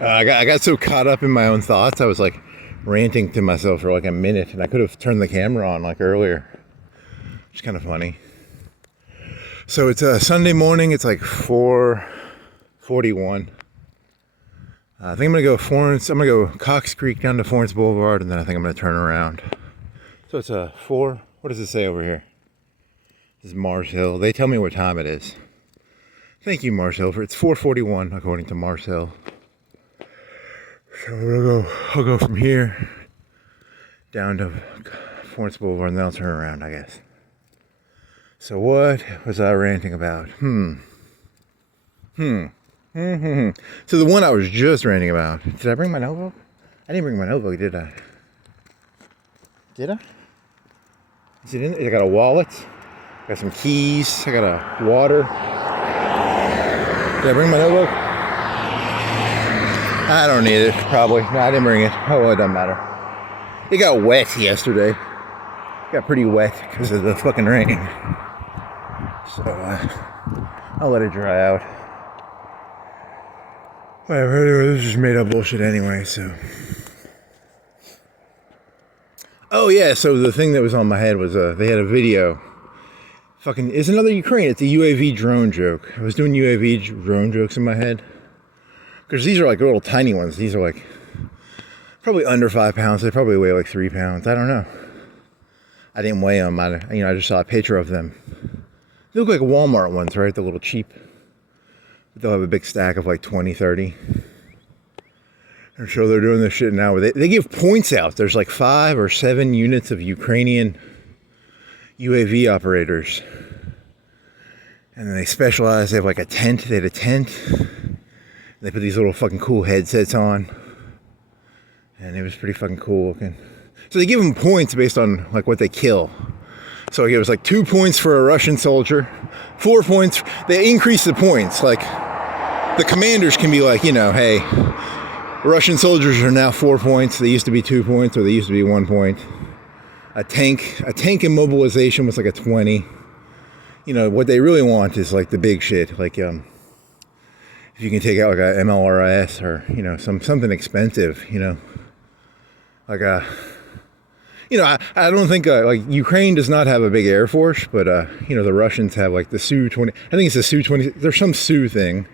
I got so caught up in my own thoughts, I was like ranting to myself for like a minute, and I could have turned the camera on like earlier. It's kind of funny. So it's a Sunday morning. It's like 4:41. I think I'm gonna go Florence. I'm gonna go Cox Creek down to Florence Boulevard, and then I think I'm gonna turn around. So it's a 4. What does it say over here? This is Mars Hill. They tell me what time it is. Thank you, Mars Hill. It's 4:41 according to Mars Hill. So I'll go from here down to Florence Boulevard, and then I'll turn around, I guess. So what was I ranting about? So the one I was just ranting about. Did I bring my notebook? I didn't bring my notebook, did I? Did I? Is it in there? I got a wallet. I got some keys. I got a water. Did I bring my notebook? I don't need it, probably. No, I didn't bring it. Oh, well, it doesn't matter. It got wet yesterday. It got pretty wet because of the fucking rain. So, I'll let it dry out. Whatever, this is made up bullshit anyway, so. Oh, yeah, so the thing that was on my head was they had a video. Fucking, it's another Ukraine. It's a UAV drone joke. I was doing UAV drone jokes in my head. Because these are like little tiny ones. These are like probably under 5 pounds. They probably weigh like 3 pounds. I don't know. I didn't weigh them. I just saw a picture of them. They look like Walmart ones, right? The little cheap. They'll have a big stack of like 20, 30. And so they're doing this shit now where they give points out. There's like 5 or 7 units of Ukrainian UAV operators. And then they specialize. They have like a tent. They had a tent. They put these little fucking cool headsets on. And it was pretty fucking cool looking. So they give them points based on like what they kill. So it was like 2 points for a Russian soldier, 4 points. They increase the points. Like the commanders can be like, hey, Russian soldiers are now 4 points. They used to be 2 points, or they used to be 1 point. A tank immobilization was like a 20. What they really want is like the big shit. Like if you can take out like a MLRS or something expensive. Like a. I don't think like Ukraine does not have a big air force, but the Russians have like the Su-20. I think it's the Su-20. There's some Su thing.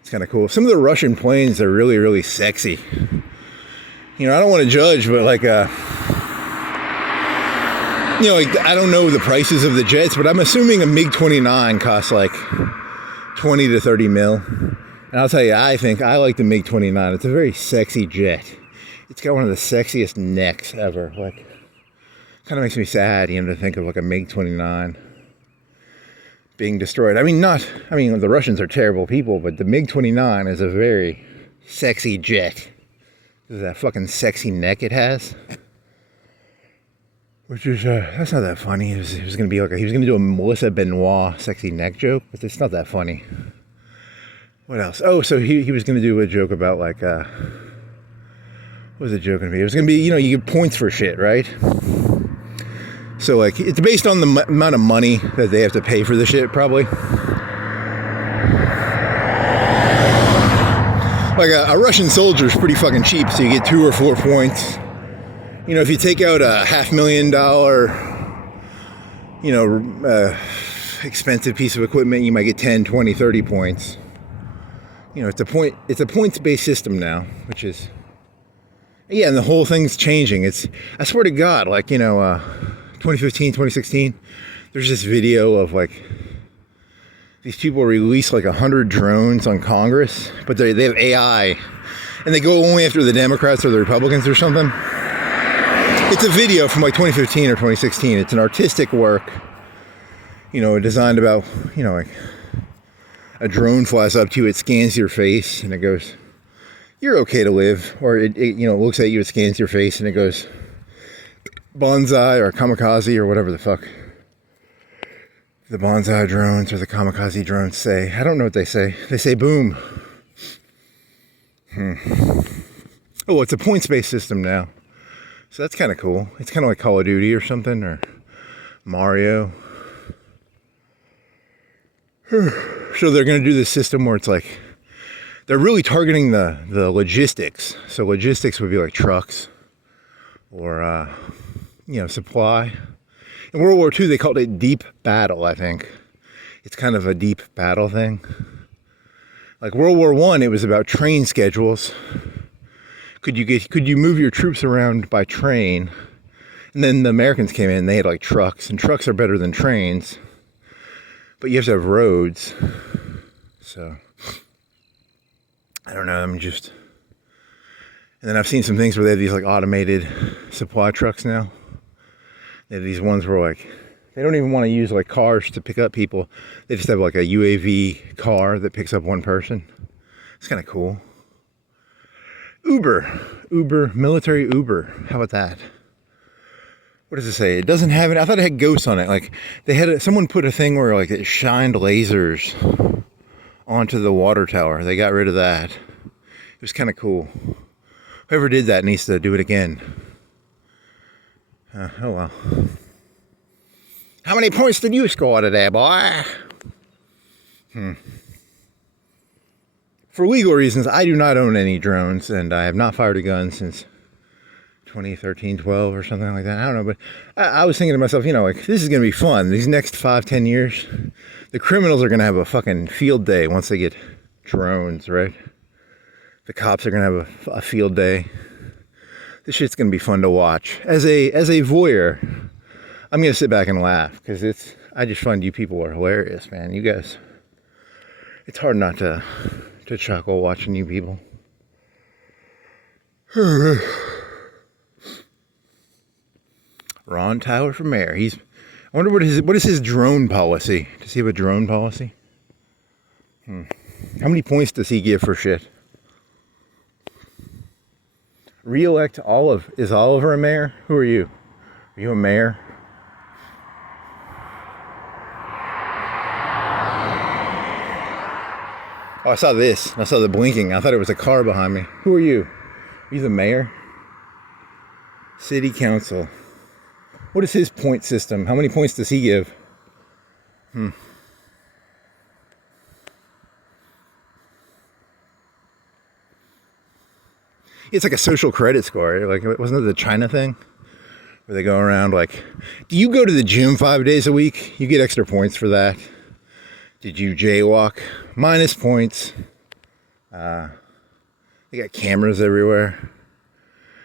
It's kind of cool. Some of the Russian planes are really, really sexy. I don't want to judge, but like like I don't know the prices of the jets, but I'm assuming a MiG-29 costs like 20 to 30 mil. And I'll tell you, I think I like the MiG-29. It's a very sexy jet. It's got one of the sexiest necks ever. Like. Kind of makes me sad, to think of like a MiG-29 being destroyed. The Russians are terrible people, but the MiG-29 is a very sexy jet. That fucking sexy neck it has. Which is, that's not that funny. He was going to be like, he was going to do a Melissa Benoit sexy neck joke, but it's not that funny. What else? Oh, so he was going to do a joke about like, what was the joke going to be? It was going to be, you get points for shit, right? So, like, it's based on the amount of money that they have to pay for the shit, probably. Like, a Russian soldier is pretty fucking cheap, so you get 2 or 4 points. If you take out a $500,000, expensive piece of equipment, you might get 10, 20, 30 points. It's a points-based system now, which is... Yeah, and the whole thing's changing. I swear to God, like, 2015, 2016, there's this video of like these people release like 100 drones on Congress, but they have AI and they go only after the Democrats or the Republicans or something. It's a video from like 2015 or 2016. It's an artistic work, designed about, like a drone flies up to you, it scans your face and it goes, "You're okay to live," or it looks at you, it scans your face and it goes, "Bonsai" or kamikaze or whatever the fuck the bonsai drones or the kamikaze drones say. I don't know what they say. They say boom. Oh, it's a points-based system now. So that's kind of cool. It's kind of like Call of Duty or something, or Mario. So they're going to do this system where it's like, they're really targeting the logistics. So logistics would be like trucks or, supply. In World War II, they called it deep battle, I think. It's kind of a deep battle thing. Like World War I, it was about train schedules. Could you move your troops around by train? And then the Americans came in, they had like trucks, and trucks are better than trains. But you have to have roads. So, I don't know, and then I've seen some things where they have these like automated supply trucks now. They have these ones where like, they don't even want to use like cars to pick up people. They just have like a UAV car that picks up one person. It's kind of cool. Uber, military Uber. How about that? What does it say? It doesn't have it. I thought it had ghosts on it. Like someone put a thing where like it shined lasers onto the water tower. They got rid of that. It was kind of cool. Whoever did that needs to do it again. Oh well. How many points did you score today, boy? For legal reasons, I do not own any drones, and I have not fired a gun since 2013, 12 or something like that. I don't know, but I was thinking to myself, like, this is going to be fun. These next 5-10 years, the criminals are going to have a fucking field day once they get drones, right? The cops are going to have a field day. This shit's going to be fun to watch. As a voyeur, I'm going to sit back and laugh, because I just find you people are hilarious, man. You guys, it's hard not to chuckle watching you people. Ron Tyler for mayor. I wonder what is his drone policy? Does he have a drone policy? How many points does he give for shit? Re-elect Olive. Is Oliver a mayor? Who are you? Are you a mayor? Oh, I saw this. I saw the blinking. I thought it was a car behind me. Who are you? Are you the mayor? City council. What is his point system? How many points does he give? It's like a social credit score. Like, wasn't it the China thing? Where they go around like, do you go to the gym 5 days a week? You get extra points for that. Did you jaywalk? Minus points. They got cameras everywhere.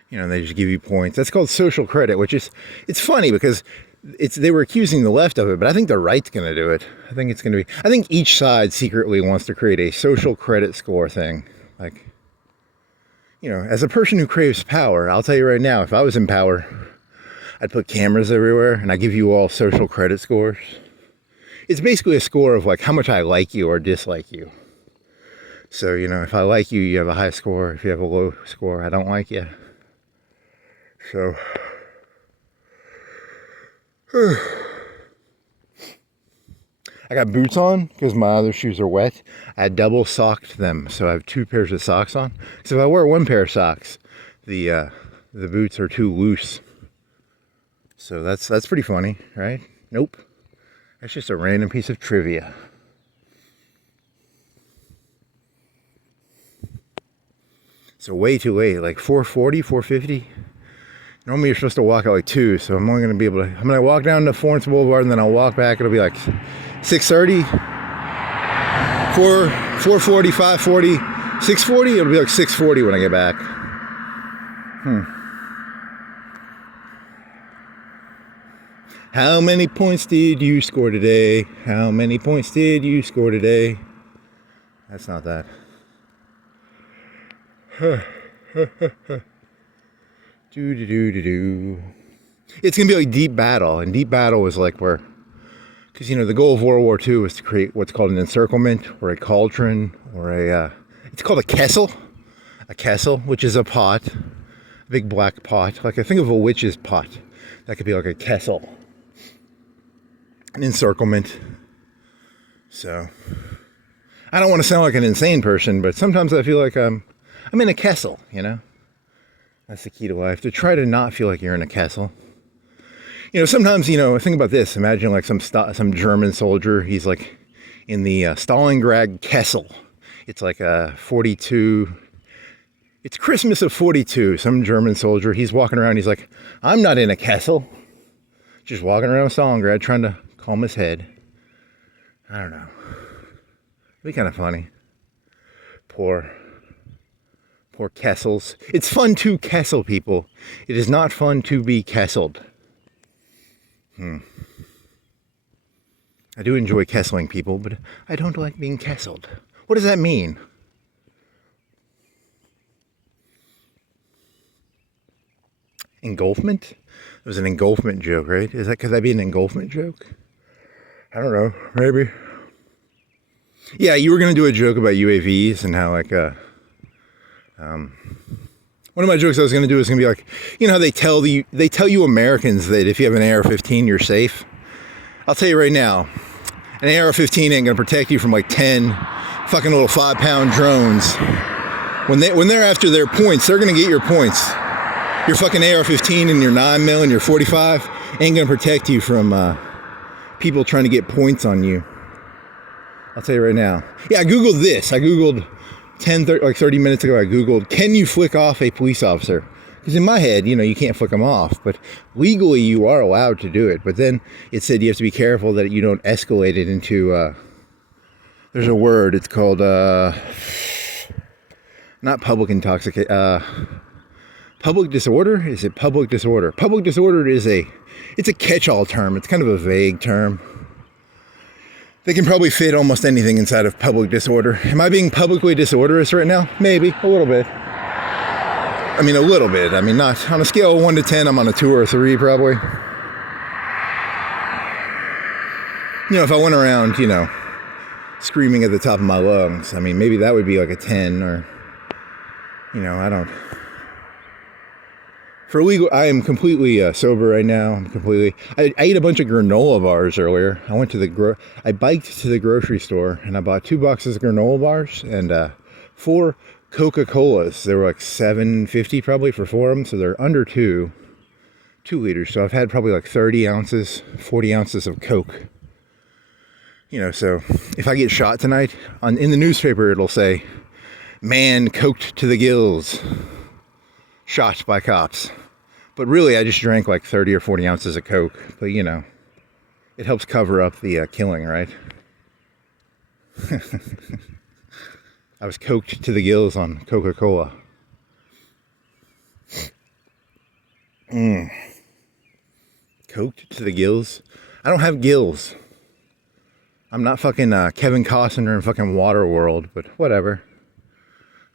They just give you points. That's called social credit, it's funny because they were accusing the left of it, but I think the right's going to do it. I think each side secretly wants to create a social credit score thing. Like, as a person who craves power, I'll tell you right now, if I was in power, I'd put cameras everywhere and I'd give you all social credit scores. It's basically a score of like how much I like you or dislike you. So, if I like you, you have a high score. If you have a low score, I don't like you. So, I got boots on because my other shoes are wet. I double socked them, so I have 2 pairs of socks on. So if I wear 1 pair of socks, the boots are too loose. So that's pretty funny, right? Nope. That's just a random piece of trivia. So way too late, like 4:40, 4:50. Normally you're supposed to walk at like 2, so I'm only going to be able to, I'm going to walk down to Florence Boulevard and then I'll walk back. It'll be like 6:30, 4:40, 5:40, 6:40. It'll be like 6:40 when I get back. How many points did you score today? How many points did you score today? That's not that. It's going to be like deep battle. And deep battle is like where, because, the goal of World War II was to create what's called an encirclement or a cauldron or it's called a kessel. A kessel, which is a pot, a big black pot. Like I think of a witch's pot. That could be like a kessel. An encirclement. So, I don't want to sound like an insane person, but sometimes I feel like I'm in a kessel, That's the key to life, to try to not feel like you're in a kessel. Sometimes, think about this. Imagine like some German soldier. He's like in the Stalingrad Kessel It's like a 42. It's Christmas of 42. Some German soldier, he's walking around. He's like, I'm not in a castle. Just walking around Stalingrad trying to calm his head. I don't know. It'd be kind of funny. Poor castles. It's fun to castle people. It is not fun to be castled. I do enjoy castling people, but I don't like being castled. What does that mean? Engulfment? It was an engulfment joke, right? Could that be an engulfment joke? I don't know. Maybe. Yeah, you were going to do a joke about UAVs and how, like, one of my jokes I was going to do is going to be like, you know how they tell you Americans that if you have an AR-15, you're safe? I'll tell you right now, an AR-15 ain't going to protect you from like 10 fucking little 5-pound drones. When they're after their points, they're going to get your points. Your fucking AR-15 and your 9mm and your 45 ain't going to protect you from people trying to get points on you. I'll tell you right now. Yeah, I Googled this. I Googled 30 minutes ago, I Googled, can you flick off a police officer? Because in my head, you can't flick them off, but legally you are allowed to do it. But then it said you have to be careful that you don't escalate it into, there's a word, it's called, not public intoxication, public disorder? Is it public disorder? Public disorder it's a catch-all term. It's kind of a vague term. They can probably fit almost anything inside of public disorder. Am I being publicly disorderous right now? Maybe, a little bit. I mean, a little bit. I mean, not on a scale of 1 to 10, I'm on a 2 or a 3 probably. If I went around, screaming at the top of my lungs, I mean, maybe that would be like a 10 or, I don't. For legal, I am completely sober right now. I ate a bunch of granola bars earlier. I biked to the grocery store and I bought 2 boxes of granola bars and 4 Coca-Colas. They were like $7.50 probably for 4 of them, so they're under 2 liters. So I've had probably like 30 ounces, 40 ounces of Coke. So if I get shot tonight, in the newspaper it'll say, man coked to the gills, shot by cops. But really, I just drank like 30 or 40 ounces of Coke. But, it helps cover up the killing, right? I was coked to the gills on Coca-Cola. Coked to the gills? I don't have gills. I'm not fucking Kevin Costner in fucking Waterworld, but whatever.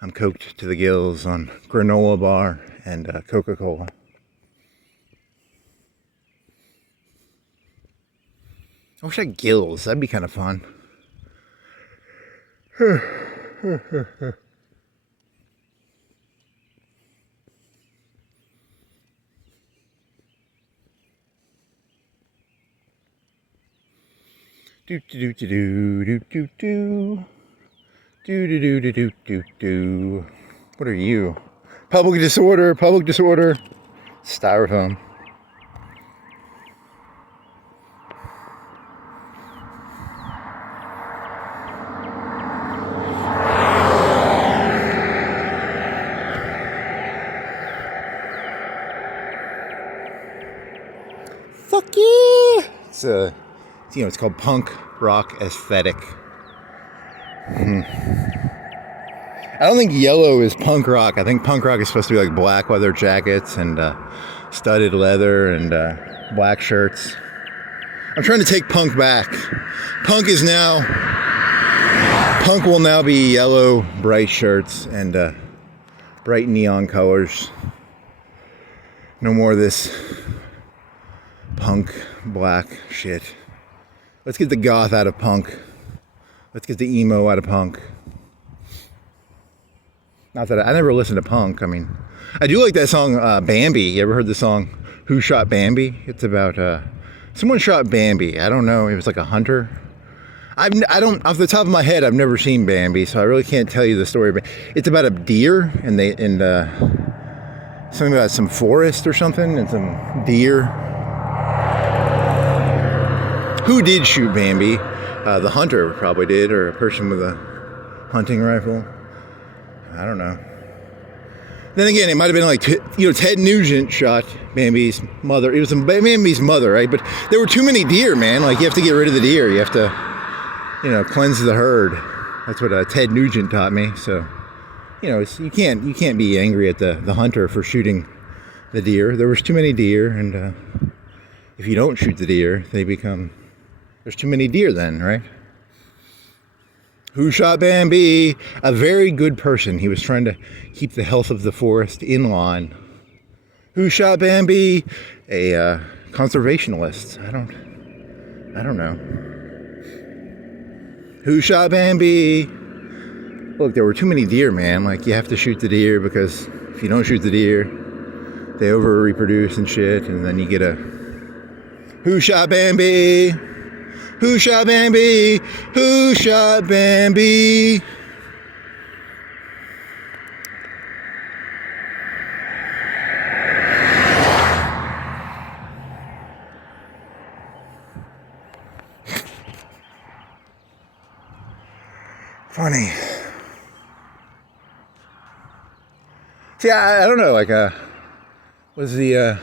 I'm coked to the gills on granola bar and Coca-Cola. I wish I had gills. That'd be kind of fun. Do do do do do do do do do do do do do. What are you? Public disorder. Styrofoam. Fuck yeah! It's called punk rock aesthetic. I don't think yellow is punk rock. I think punk rock is supposed to be like black leather jackets and studded leather and black shirts. I'm trying to take punk back. Punk will now be yellow, bright shirts and bright neon colors. No more of this punk black shit. Let's get the goth out of punk. Let's get the emo out of punk. Not that I never listened to punk. I mean, I do like that song Bambi. You ever heard the song Who Shot Bambi? It's about someone shot Bambi. I don't know. It was like a hunter. I don't, off the top of my head, I've never seen Bambi, so I really can't tell you the story. But it's about a deer and something about some forest or something and some deer. Who did shoot Bambi? The hunter probably did, or a person with a hunting rifle. I don't know. Then again, it might have been like, Ted Nugent shot Bambi's mother. It was Bambi's mother, right? But there were too many deer, man. Like, you have to get rid of the deer. You have to, cleanse the herd. That's what Ted Nugent taught me. So, you can't be angry at the hunter for shooting the deer. There was too many deer, and if you don't shoot the deer, there's too many deer then, right? Who shot Bambi? A very good person. He was trying to keep the health of the forest in line. Who shot Bambi? A conservationalist. I don't know. Who shot Bambi? Look, there were too many deer, man. Like, you have to shoot the deer, because if you don't shoot the deer, they over reproduce and shit, and then you get a who shot Bambi? Who shot Bambi? Who shot Bambi? Funny. See, I don't know, like, was the,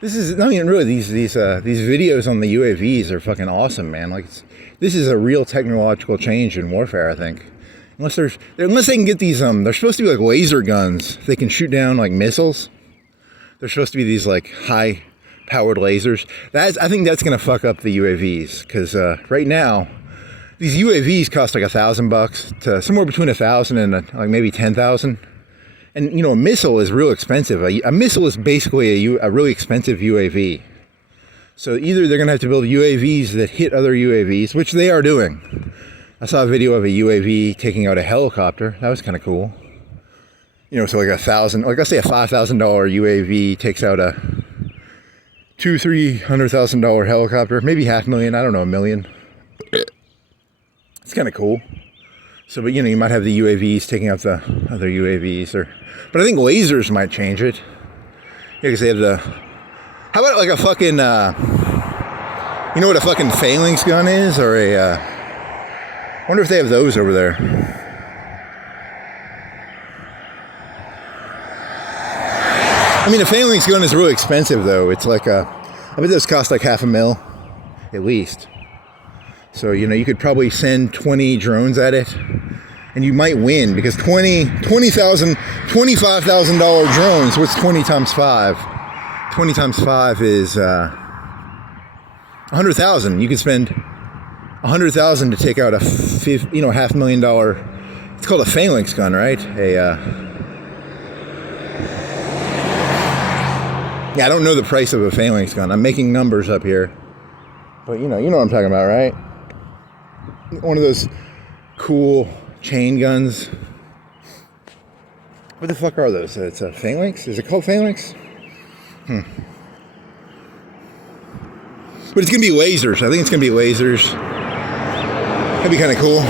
this is, I mean, really, these videos on the UAVs are fucking awesome, man. Like, this is a real technological change in warfare, I think. Unless they can get these, they're supposed to be like laser guns. They can shoot down like missiles. They're supposed to be these like high-powered lasers. I think that's gonna fuck up the UAVs, because right now, these UAVs cost like $1,000 to somewhere between 1,000 and like maybe 10,000. And, a missile is real expensive. A missile is basically a really expensive UAV. So either they're going to have to build UAVs that hit other UAVs, which they are doing. I saw a video of a UAV taking out a helicopter. That was kind of cool. So like let's say a $5,000 UAV takes out a $200,000-$300,000 helicopter, maybe $500,000, I don't know, $1 million. It's kind of cool. So, but you might have the UAVs taking out the other UAVs, but I think lasers might change it. Yeah, because they have how about like a fucking, you know what a fucking phalanx gun is, or I wonder if they have those over there. I mean, a phalanx gun is really expensive though. It's like I bet those cost like $500,000 at least. So, you could probably send 20 drones at it, and you might win, because $25,000 drones, what's 20 times 5? 20 times 5 is 100,000. You could spend 100,000 to take out a $500,000, it's called a phalanx gun, right? Yeah, I don't know the price of a phalanx gun. I'm making numbers up here. But you know what I'm talking about, right? One of those cool chain guns. What the fuck are those? It's a phalanx? Is it called phalanx? But it's going to be lasers. I think it's going to be lasers. That'd be kind of cool.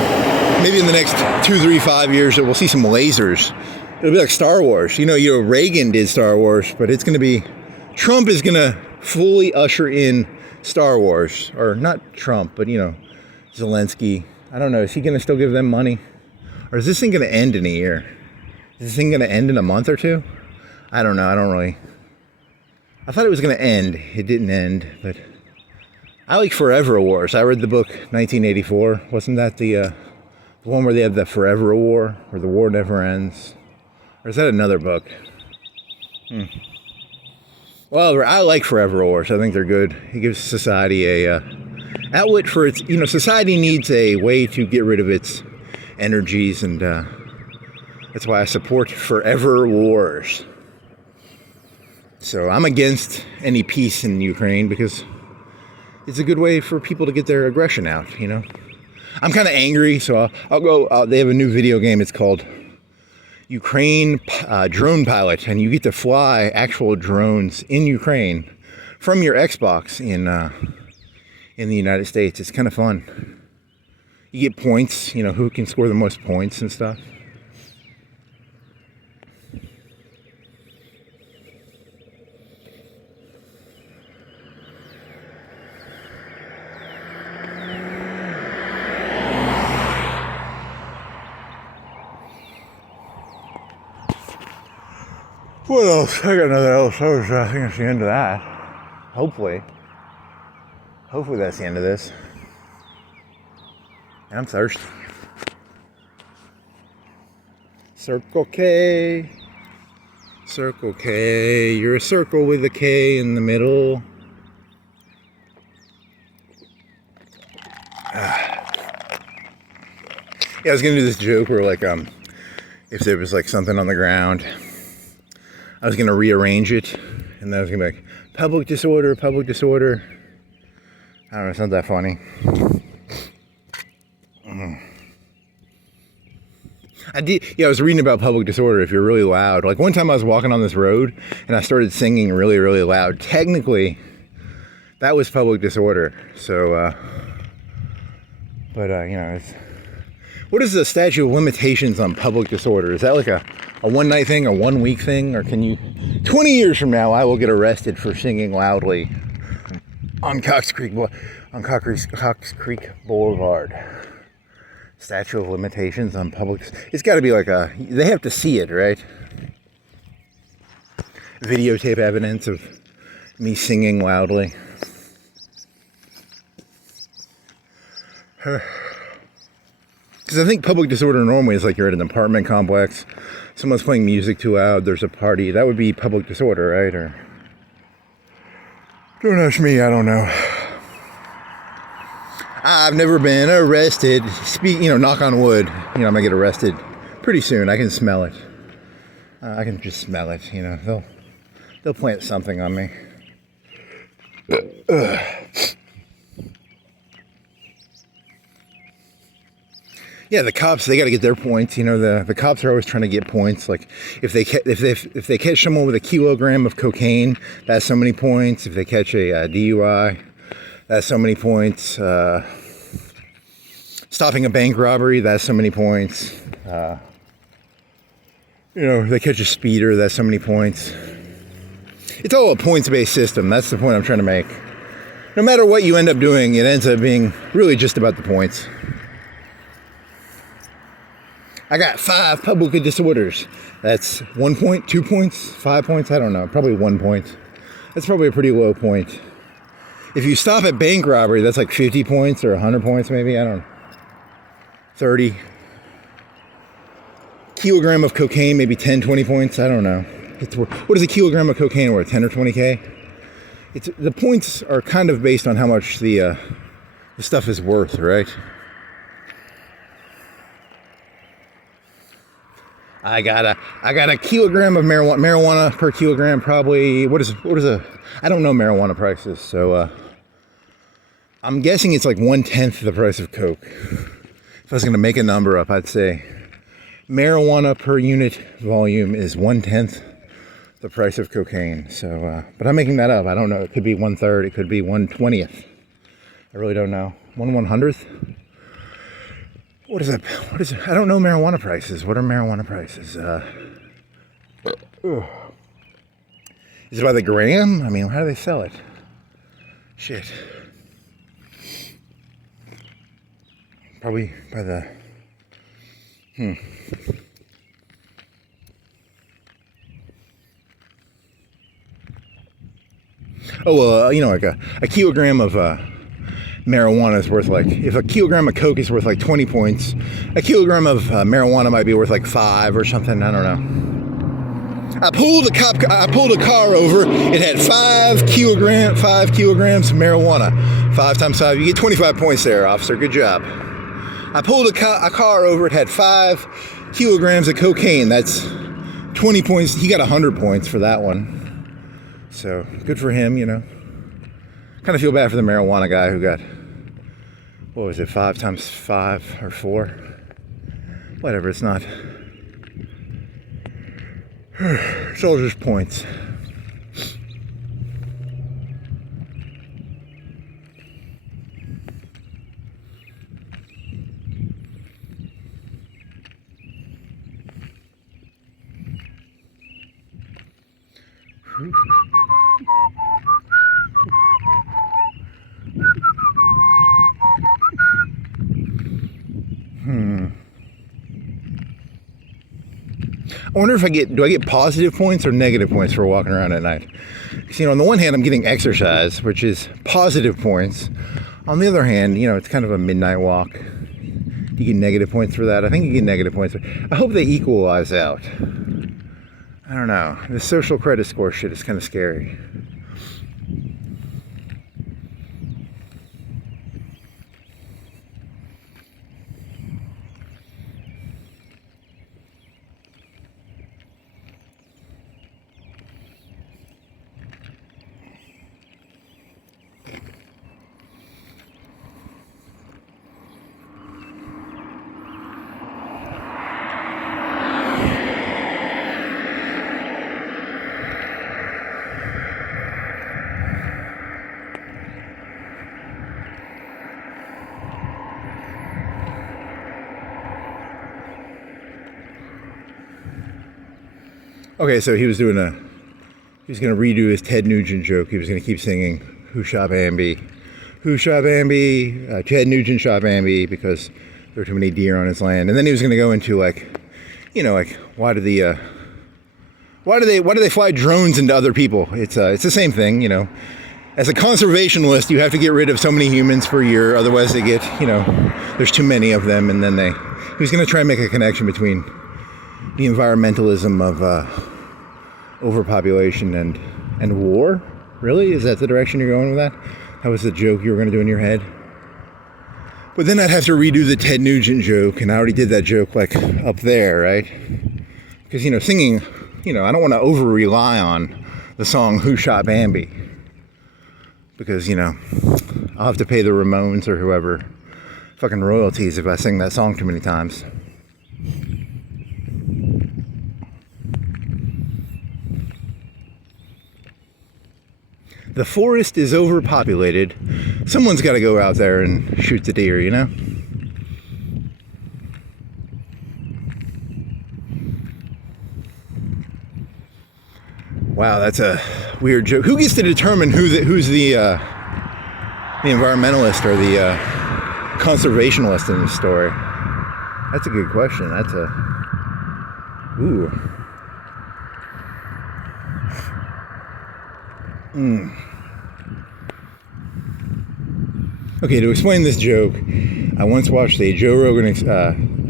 Maybe in the next 2, 3, 5 years we'll see some lasers. It'll be like Star Wars. Reagan did Star Wars, but it's going to be... Trump is going to fully usher in Star Wars. Or not Trump, but Zelensky. I don't know. Is he going to still give them money? Or is this thing going to end in a year? Is this thing going to end in a month or two? I don't know. I thought it was going to end. It didn't end. But I like Forever Wars. I read the book 1984. Wasn't that the one where they had the Forever War? Where the war never ends? Or is that another book? Well, I like Forever Wars. I think they're good. It gives society a... outlet for its, society needs a way to get rid of its energies, and that's why I support Forever Wars. So I'm against any peace in Ukraine, because it's a good way for people to get their aggression out, I'm kind of angry, so I'll go, they have a new video game, it's called Ukraine Drone Pilot, and you get to fly actual drones in Ukraine from your Xbox in the United States. It's kind of fun. You get points, who can score the most points and stuff. What else? I got nothing else. I think that's the end of that. Hopefully that's the end of this. And I'm thirsty. Circle K. Circle K. You're a circle with a K in the middle. Yeah, I was gonna do this joke where, like, if there was like something on the ground, I was gonna rearrange it, and then I was gonna be like, public disorder, public disorder. I don't know, it's not that funny. I was reading about public disorder. If you're really loud, like one time I was walking on this road and I started singing really, really loud. Technically, that was public disorder. So, what is the statute of limitations on public disorder? Is that like a one night thing, a 1 week thing, or can you? 20 years from now, I will get arrested for singing loudly on Cox Creek Boulevard. Statute of limitations on public. It's got to be like they have to see it, right? Videotape evidence of me singing loudly. Because I think public disorder normally is like you're at an apartment complex, someone's playing music too loud, there's a party. That would be public disorder, right? Or don't ask me, I don't know. I've never been arrested. Knock on wood. I'm gonna get arrested pretty soon. I can smell it. I can just smell it. They'll plant something on me. Yeah, the cops, they got to get their points. The cops are always trying to get points. Like if they catch someone with a kilogram of cocaine, that's so many points. If they catch a DUI, that's so many points. Stopping a bank robbery, that's so many points. If they catch a speeder, that's so many points. It's all a points-based system. That's the point I'm trying to make. No matter what you end up doing, it ends up being really just about the points. I got 5 public disorders. That's 1 point, 2 points, 5 points, I don't know, probably 1 point. That's probably a pretty low point. If you stop at bank robbery, that's like 50 points or 100 points maybe, I don't know. 30. Kilogram of cocaine, maybe 10, 20 points, I don't know. What is a kilogram of cocaine worth, 10 or 20K? The points are kind of based on how much the stuff is worth, right? I got a kilogram of marijuana per kilogram, probably. What is I don't know marijuana prices, so I'm guessing it's like 1/10 the price of Coke. If I was gonna make a number up, I'd say marijuana per unit volume is 1/10 the price of cocaine. So, but I'm making that up. I don't know. It could be 1/3. It could be 1/20th. I really don't know. 1/100th. What is it? I don't know marijuana prices. What are marijuana prices? Is it by the gram? I mean, how do they sell it? Shit. Probably by the... Oh, well, like a kilogram of... marijuana is worth like, if a kilogram of Coke is worth like 20 points, a kilogram of marijuana might be worth like 5 or something. I don't know. I pulled a car over. It had 5 kilograms of marijuana. 5 times 5, you get 25 points there, officer. Good job. I pulled a car over. It had 5 kilograms of cocaine. That's 20 points. He got 100 points for that one. So good for him, Kind of feel bad for the marijuana guy who got, what was it, 5 times 5 or 4? Whatever, it's not. It's all just points. I wonder if do I get positive points or negative points for walking around at night? Because, on the one hand, I'm getting exercise, which is positive points. On the other hand, it's kind of a midnight walk. You get negative points for that. I think you get negative points. I hope they equalize out. I don't know. This social credit score shit is kind of scary. Okay, so he was going to redo his Ted Nugent joke. He was going to keep singing, "Who shot Bambi? Who shot Bambi? Ted Nugent shot Bambi because there were too many deer on his land." And then he was going to go into why do they fly drones into other people? It's the same thing, As a conservationist, you have to get rid of so many humans per year, otherwise they get, there's too many of them, and then he was going to try and make a connection between the environmentalism of overpopulation and war. Really? Is that the direction you're going with that? That was the joke you were going to do in your head? But then I'd have to redo the Ted Nugent joke, and I already did that joke up there, right? Because, singing, I don't want to over-rely on the song "Who Shot Bambi?" Because, I'll have to pay the Ramones or whoever fucking royalties if I sing that song too many times. The forest is overpopulated. Someone's got to go out there and shoot the deer, Wow, that's a weird joke. Who gets to determine who's the environmentalist or the conservationalist in this story? That's a good question. Okay, to explain this joke, I once watched a Joe Rogan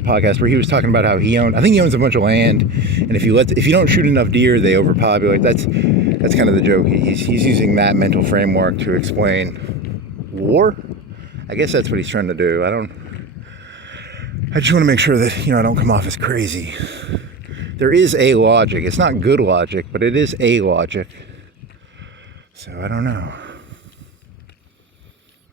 podcast where he was talking about how he owns a bunch of land, and if you don't shoot enough deer, they overpopulate. That's kind of the joke. He's using that mental framework to explain war. I guess that's what he's trying to do. I just want to make sure that I don't come off as crazy. There is a logic. It's not good logic, but it is a logic. So I don't know.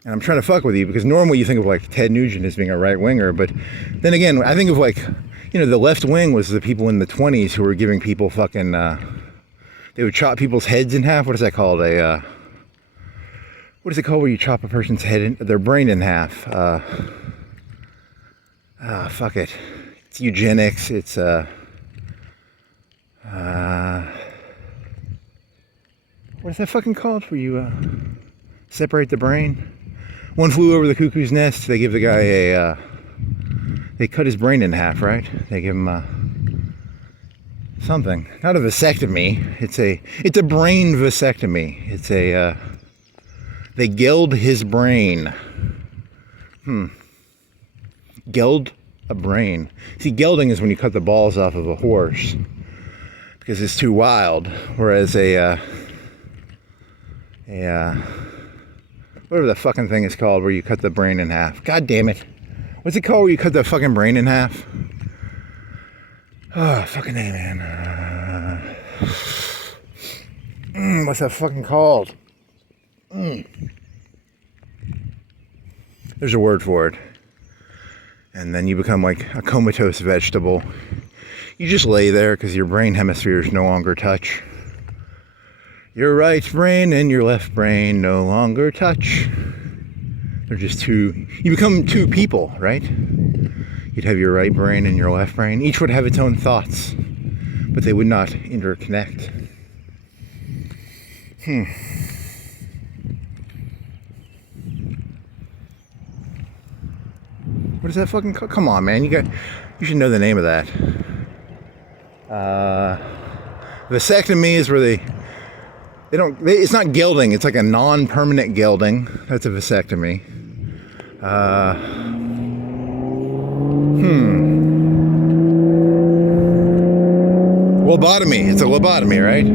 And I'm trying to fuck with you because normally you think of Ted Nugent as being a right winger, but then again, I think of the left wing was the people in the 1920s who were giving people fucking, they would chop people's heads in half. What is that called? What is it called where you chop a person's head, their brain in half? Fuck it. It's eugenics. It's, what is that fucking called where you, separate the brain? One Flew Over the Cuckoo's Nest. They give the guy they cut his brain in half, right? They give him something. Not a vasectomy. It's a brain vasectomy. It's they geld his brain. Geld a brain. See, gelding is when you cut the balls off of a horse because it's too wild. Whereas whatever the fucking thing is called where you cut the brain in half. God damn it. What's it called where you cut the fucking brain in half? Oh, fucking A, man. What's that fucking called? There's a word for it. And then you become like a comatose vegetable. You just lay there because your brain hemispheres no longer touch. Your right brain and your left brain no longer touch. They're just two. You become two people, right? You'd have your right brain and your left brain. Each would have its own thoughts, but they would not interconnect. What is that fucking called? Come on, man. You should know the name of that. Vasectomy is where it's not gelding, it's like a non-permanent gelding. That's a vasectomy. Lobotomy, it's a lobotomy, right?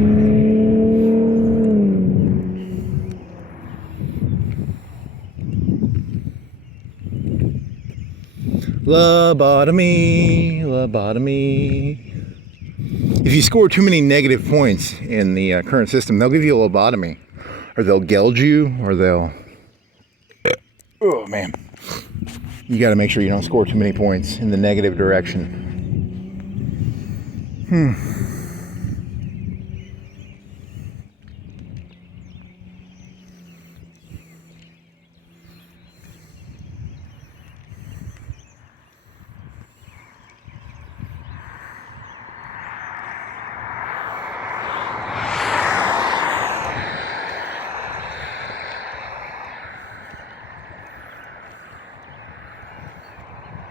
Lobotomy. If you score too many negative points in the current system, they'll give you a lobotomy. Or they'll geld you, or they'll... Oh, man. You got to make sure you don't score too many points in the negative direction.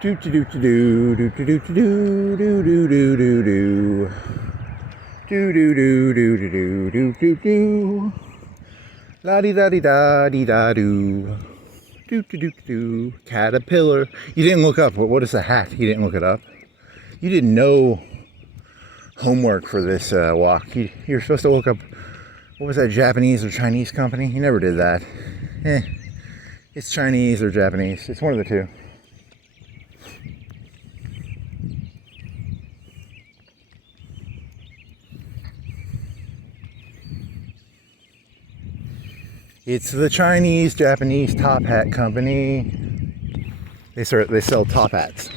Do do do do do do do do do do do do do do do do do do do do la di da di da di da do do do do do caterpillar. You didn't look up what is a hat? You didn't look it up. You did no homework for this walk. You're supposed to look up what was that Japanese or Chinese company? You never did that. It's Chinese or Japanese. It's one of the two. It's the Chinese, Japanese top hat company. They sell top hats.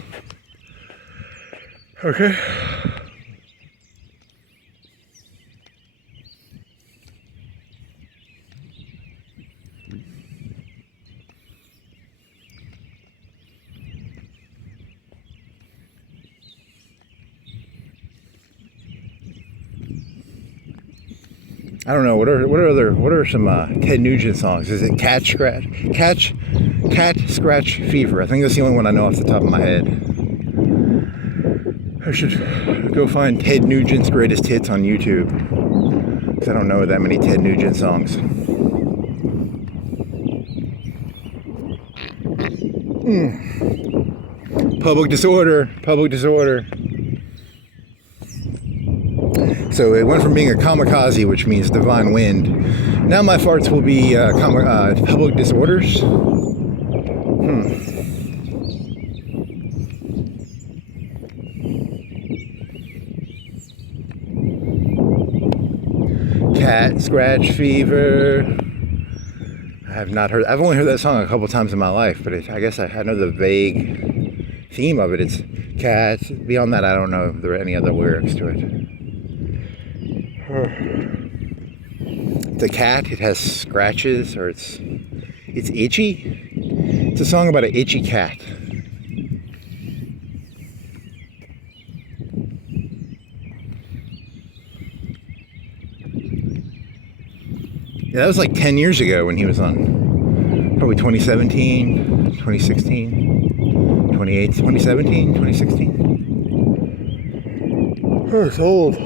Okay. I don't know. What are some Ted Nugent songs? Is it Cat Scratch Fever? I think that's the only one I know off the top of my head. I should go find Ted Nugent's greatest hits on YouTube, because I don't know that many Ted Nugent songs. Public disorder. So it went from being a kamikaze, which means divine wind. Now my farts will be public disorders. Cat scratch fever. I have not heard. I've only heard that song a couple times in my life, but I guess I know the vague theme of it. It's cats. Beyond that, I don't know if there are any other lyrics to it. It's a cat. It has scratches, or it's itchy. It's a song about an itchy cat. Yeah, that was like 10 years ago when he was on. Probably 2017, 2016, 2018, 2017, 2016. Oh, it's old.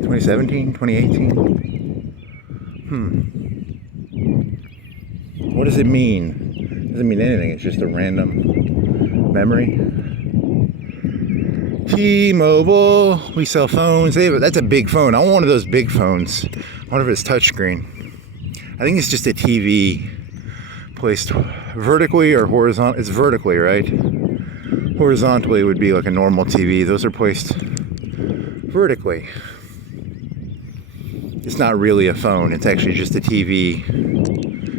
2017, 2018. What does it mean? It doesn't mean anything. It's just a random memory. T-Mobile, we sell phones. That's a big phone. I want one of those big phones. I wonder if it's touchscreen. I think it's just a TV placed vertically or horizontal. It's vertically, right? Horizontally would be like a normal TV. Those are placed vertically. It's not really a phone. It's actually just a TV.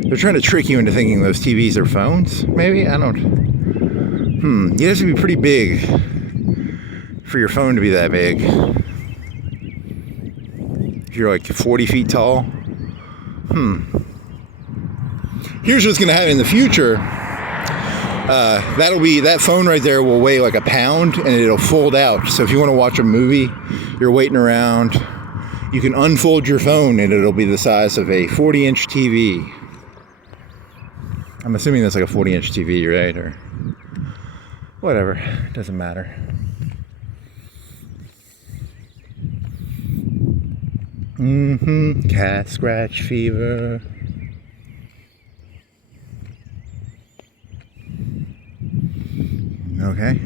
They're trying to trick you into thinking those TVs are phones, maybe? I don't... It has to be pretty big for your phone to be that big. If you're like 40 feet tall. Here's what's going to happen in the future. That phone right there will weigh like a pound, and it'll fold out. So if you want to watch a movie, you're waiting around, you can unfold your phone and it'll be the size of a 40-inch TV. I'm assuming that's like a 40-inch TV, right? Or Whatever, it doesn't matter. Cat scratch fever. Okay.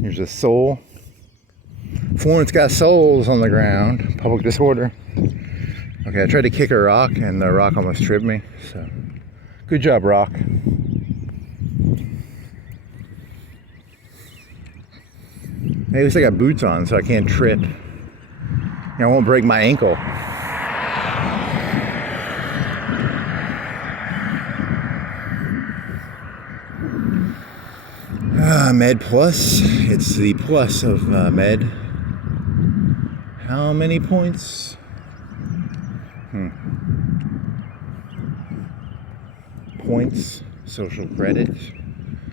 Here's a soul. Florence got souls on the ground. Public disorder. Okay, I tried to kick a rock and the rock almost tripped me. So, good job, rock. Hey, at least I got boots on so I can't trip. I won't break my ankle. Med Plus. It's the plus of Med. How many points? Points. Social credit.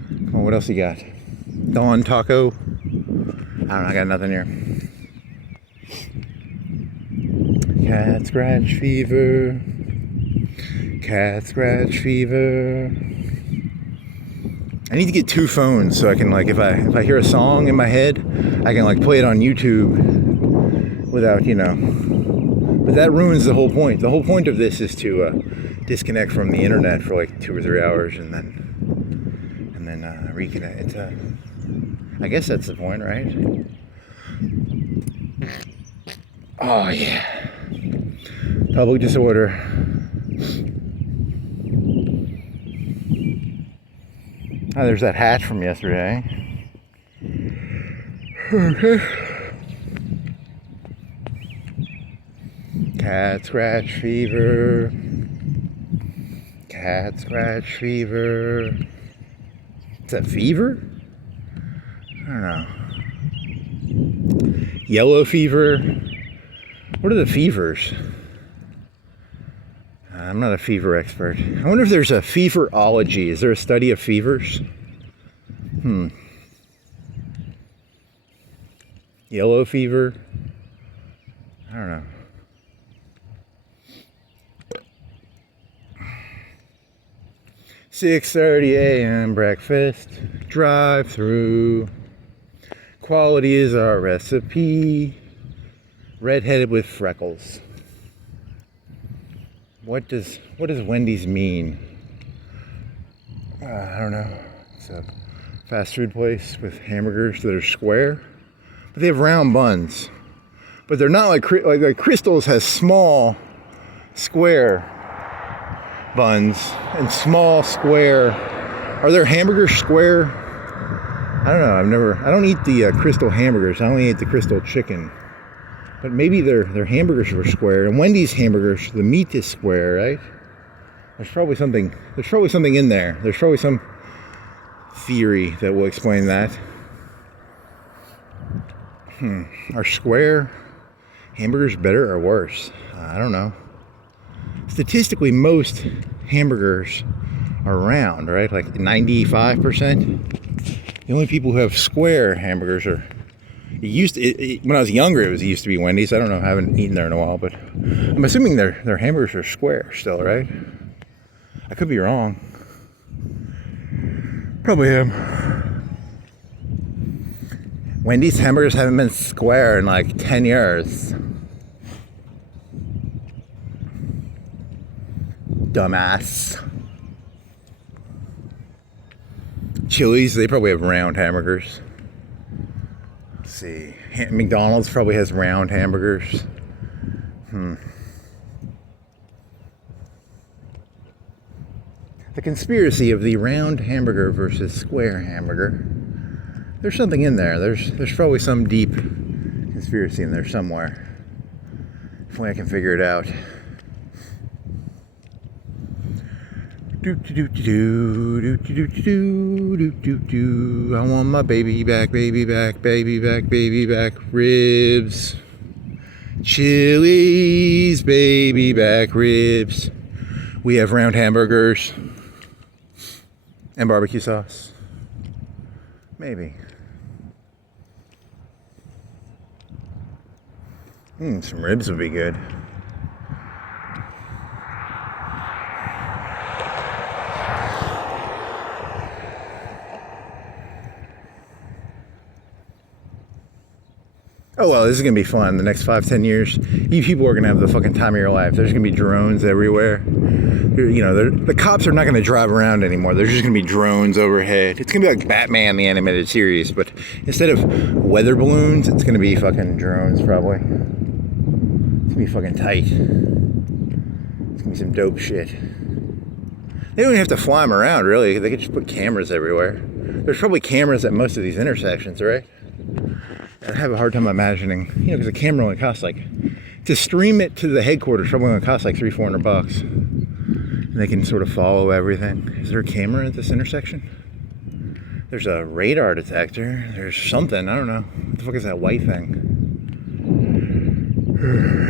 Come on, what else you got? Dawn Taco. I don't know, I got nothing here. Cat scratch fever. Cat scratch fever. I need to get 2 phones so I can, like, if I hear a song in my head, I can, like, play it on YouTube without, you know. But that ruins the whole point. The whole point of this is to disconnect from the internet for like 2 or 3 hours and then reconnect. I guess that's the point, right? Oh yeah. Public disorder. Oh, there's that hat from yesterday. Okay. Cat scratch fever. Cat scratch fever. Is that fever? I don't know. Yellow fever. What are the fevers? I'm not a fever expert. I wonder if there's a feverology. Is there a study of fevers? Yellow fever? I don't know. "6:30 a.m. breakfast, drive-through. Quality is our recipe. Redheaded with freckles." What does Wendy's mean? I don't know. It's a fast food place with hamburgers that are square, but they have round buns. But they're not like Crystal's has small, square buns and small square. Are their hamburgers square? I don't know. I don't eat the Crystal hamburgers. I only eat the Crystal chicken. But maybe their hamburgers were square. And Wendy's hamburgers, the meat is square, right? There's probably something in there. There's probably some theory that will explain that. Are square hamburgers better or worse? I don't know. Statistically, most hamburgers are round, right? Like 95%. The only people who have square hamburgers are... when I was younger, it used to be Wendy's. I don't know. I haven't eaten there in a while, but I'm assuming their hamburgers are square still, right? I could be wrong. Probably am. Wendy's hamburgers haven't been square in like 10 years. Dumbass. Chili's, they probably have round hamburgers. Let's see. McDonald's probably has round hamburgers. The conspiracy of the round hamburger versus square hamburger. There's something in there. There's probably some deep conspiracy in there somewhere. If only I can figure it out. I want my baby back, baby back, baby back, baby back ribs. Chili's baby back ribs. We have round hamburgers and barbecue sauce. Maybe. Some ribs would be good. Oh, well, this is going to be fun. The next 5-10 years, you people are going to have the fucking time of your life. There's going to be drones everywhere. You know, the cops are not going to drive around anymore. There's just going to be drones overhead. It's going to be like Batman, the animated series, but instead of weather balloons, it's going to be fucking drones, probably. It's going to be fucking tight. It's going to be some dope shit. They don't even have to fly them around, really. They could just put cameras everywhere. There's probably cameras at most of these intersections, right? I have a hard time imagining, you know, because a camera only costs like, to stream it to the headquarters probably only costs like $300-400. And they can sort of follow everything. Is there a camera at this intersection? There's a radar detector. There's something, I don't know. What the fuck is that white thing?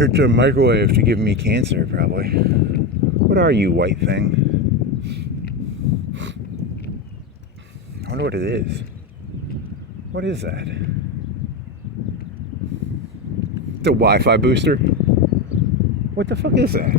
It's a microwave to give me cancer, probably. What are you, white thing? I wonder what it is. What is that? It's a Wi-Fi booster. What the fuck is that?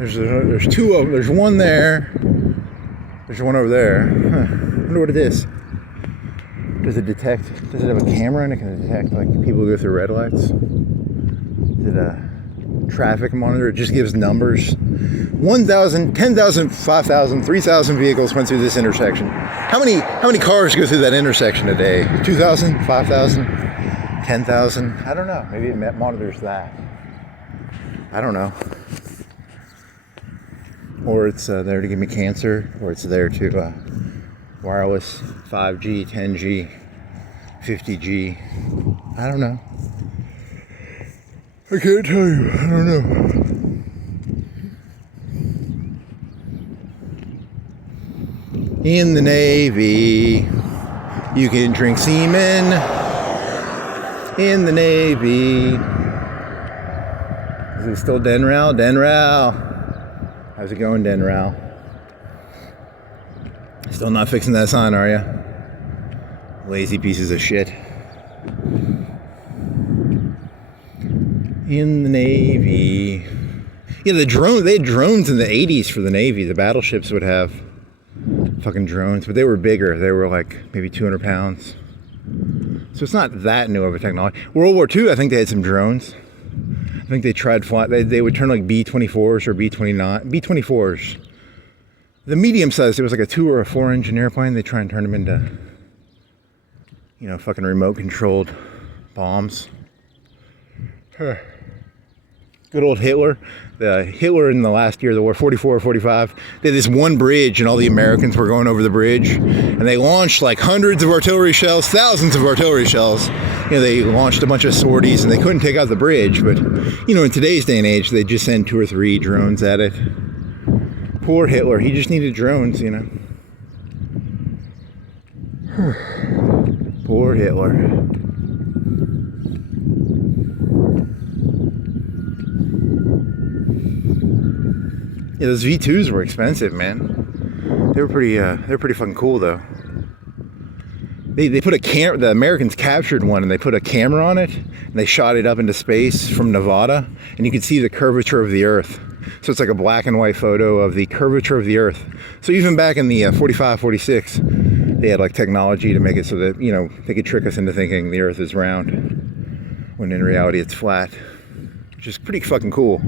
There's two of them. There's one there. There's one over there. Huh. I wonder what it is. Does it detect? Does it have a camera and it can detect like people who go through red lights? Is it a traffic monitor? It just gives numbers. 1,000, 10,000, 5,000, 3,000 vehicles went through this intersection. How many cars go through that intersection a day? 2,000, 5,000, 10,000? I don't know. Maybe it monitors that. I don't know. Or it's there to give me cancer, or it's there to wireless 5G, 10G, 50G. I don't know. I can't tell you. I don't know. In the Navy, you can drink semen. In the Navy. Is it still Denral? Denral. How's it going, Denral? Still not fixing that sign, are you? Lazy pieces of shit. In the Navy. Yeah, they had drones in the 80s for the Navy. The battleships would have fucking drones, but they were bigger. They were like maybe 200 pounds. So it's not that new of a technology. World War II, I think they had some drones. I think they tried flying. They would turn like B-24s or B-24s. The medium size, it was like a 2 or a 4 engine airplane. They try and turn them into, you know, fucking remote controlled bombs. Good old Hitler. Hitler in the last year of the war, 44 or 45, they had this one bridge and all the Americans were going over the bridge. And they launched like hundreds of artillery shells, thousands of artillery shells. You know, they launched a bunch of sorties and they couldn't take out the bridge. But, you know, in today's day and age, they just send 2 or 3 drones at it. Poor Hitler, he just needed drones, you know. Poor Hitler. Yeah, those V2s were expensive, man. They were pretty fucking cool, though. They put a camera. The Americans captured one, and they put a camera on it, and they shot it up into space from Nevada, and you could see the curvature of the Earth. So it's like a black and white photo of the curvature of the Earth. So even back in the 45, 46, they had like technology to make it so that, you know, they could trick us into thinking the Earth is round, when in reality it's flat. Which is pretty fucking cool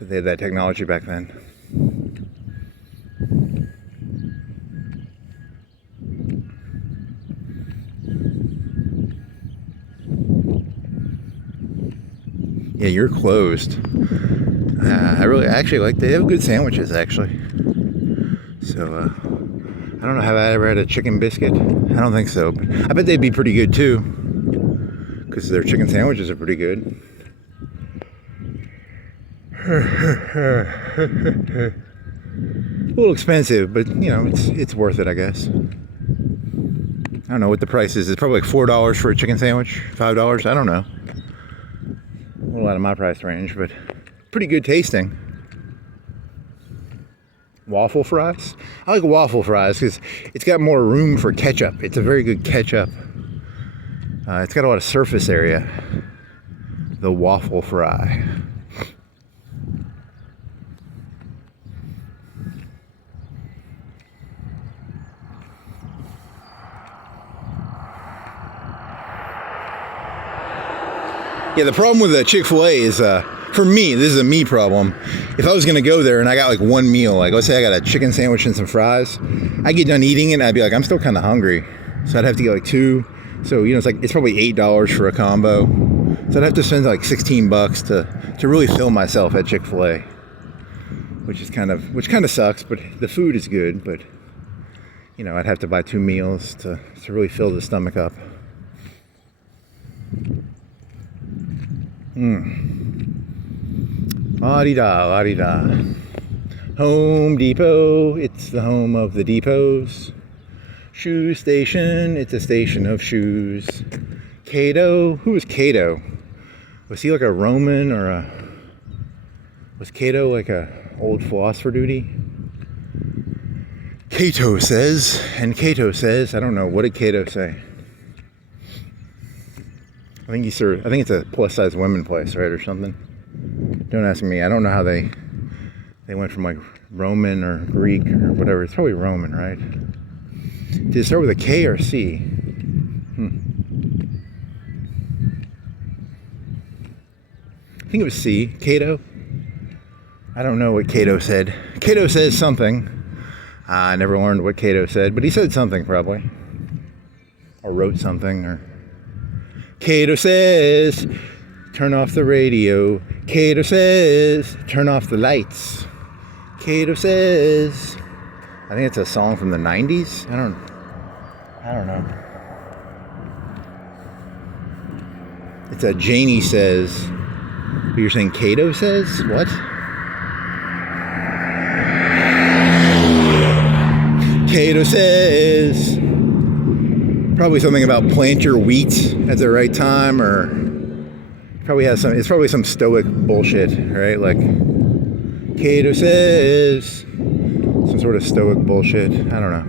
that they had that technology back then. Yeah, you're closed. I really actually like, they have good sandwiches actually. So I don't know, have I ever had a chicken biscuit? I don't think so, but I bet they'd be pretty good too, because their chicken sandwiches are pretty good. A little expensive, but you know, it's worth it, I guess. I don't know what the price is. It's probably like $4 for a chicken sandwich, $5. I don't know. A little out of my price range, but pretty good tasting. waffle fries. I like waffle fries because it's got more room for ketchup. It's a very good ketchup. It's got a lot of surface area. The waffle fry. Yeah, the problem with the Chick-fil-A is, for me, this is a me problem. If I was going to go there and I got like one meal, like let's say I got a chicken sandwich and some fries, I get done eating it and I'd be like, I'm still kind of hungry. So I'd have to get like 2. So, it's probably $8 for a combo. So I'd have to spend like $16 to really fill myself at Chick-fil-A, which kind of sucks, but the food is good, but I'd have to buy 2 meals to really fill the stomach up. La-di-da, la-di-da. Home Depot, it's the home of the depots. Shoe station, it's a station of shoes. Cato, who was Cato? Was he like a Roman was Cato like a old philosopher duty? Cato says, I don't know, what did Cato say? I think it's a plus size women place, right, or something. Don't ask me. I don't know how they went from like Roman or Greek or whatever. It's probably Roman, right? Did it start with a K or a C? I think it was C. Cato. I don't know what Cato said. Cato says something. I never learned what Cato said, but he said something probably, or wrote something, or. Cato says, turn off the radio. Cato says, turn off the lights. Cato says, I think it's a song from the 90s. I don't know. It's a Janie says. But you're saying Cato says? What? Cato says. Probably something about plant your wheat at the right time, or it's probably some stoic bullshit, right? Like Cato says, some sort of stoic bullshit. I don't know.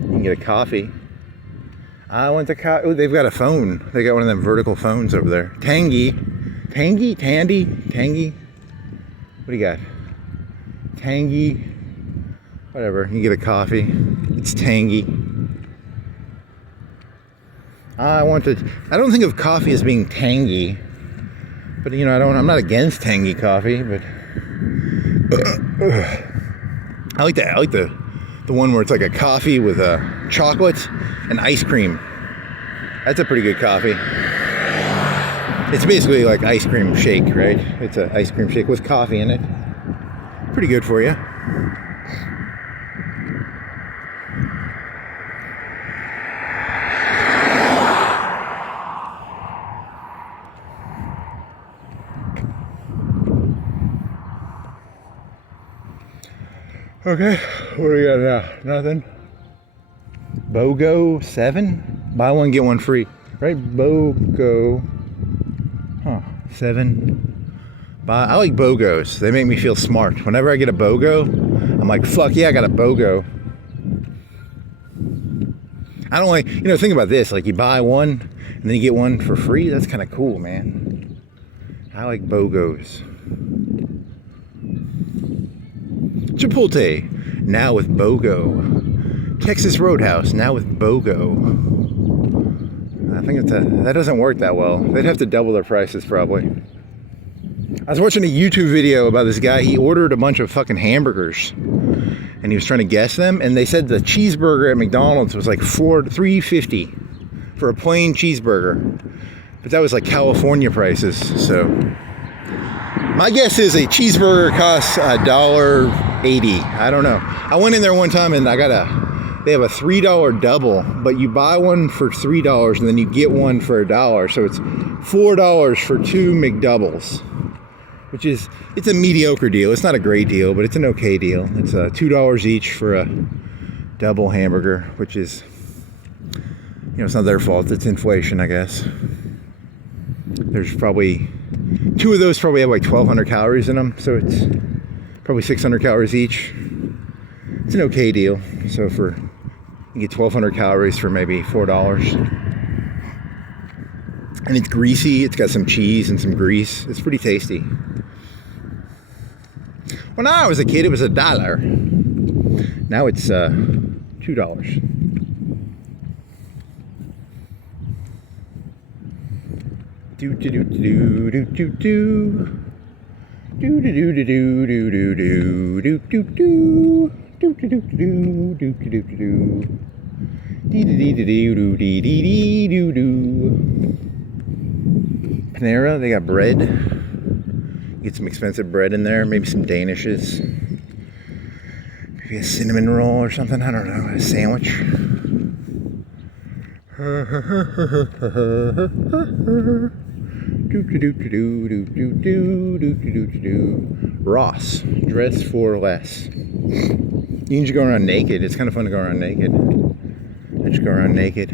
You can get a coffee. I went to oh, they've got a phone. They got one of them vertical phones over there. Tangy. What do you got? Tangy. Whatever, you get a coffee. It's tangy. I don't think of coffee as being tangy, but I'm not against tangy coffee, but I like the one where it's like a coffee with a chocolate and ice cream. That's a pretty good coffee. It's basically like ice cream shake, right? It's an ice cream shake with coffee in it. Pretty good for you. Okay, what do we got now? Nothing. BOGO 7? Buy one, get one free. Right? BOGO. 7. I like BOGOs. They make me feel smart. Whenever I get a BOGO, I'm like, fuck yeah, I got a BOGO. I don't like, think about this. Like, you buy one, and then you get one for free. That's kind of cool, man. I like BOGOs. Chipotle, now with BOGO. Texas Roadhouse, now with BOGO. I think that doesn't work that well. They'd have to double their prices probably. I was watching a YouTube video about this guy. He ordered a bunch of fucking hamburgers, and he was trying to guess them. And they said the cheeseburger at McDonald's was like $3.50 for a plain cheeseburger, but that was like California prices. So my guess is a cheeseburger costs $1.80. I don't know. I went in there one time and they have a $3 double, but you buy one for $3 and then you get one for $1. So it's $4 for 2 McDoubles, which is, it's a mediocre deal. It's not a great deal, but it's an okay deal. It's $2 each for a double hamburger, which is, it's not their fault. It's inflation, I guess. There's probably 2 of those probably have like 1,200 calories in them, so it's probably 600 calories each. It's an okay deal. So you get 1,200 calories for maybe $4. And it's greasy. It's got some cheese and some grease. It's pretty tasty. When I was a kid, it was $1. Now it's $2. Do do do do do do do do do do do do do do do do do do do do. Panera, they got bread. Get some expensive bread in there, maybe some Danishes, maybe a cinnamon roll or something. I don't know, a sandwich. Ross, dress for less. You can just go around naked. It's kind of fun to go around naked. I just go around naked.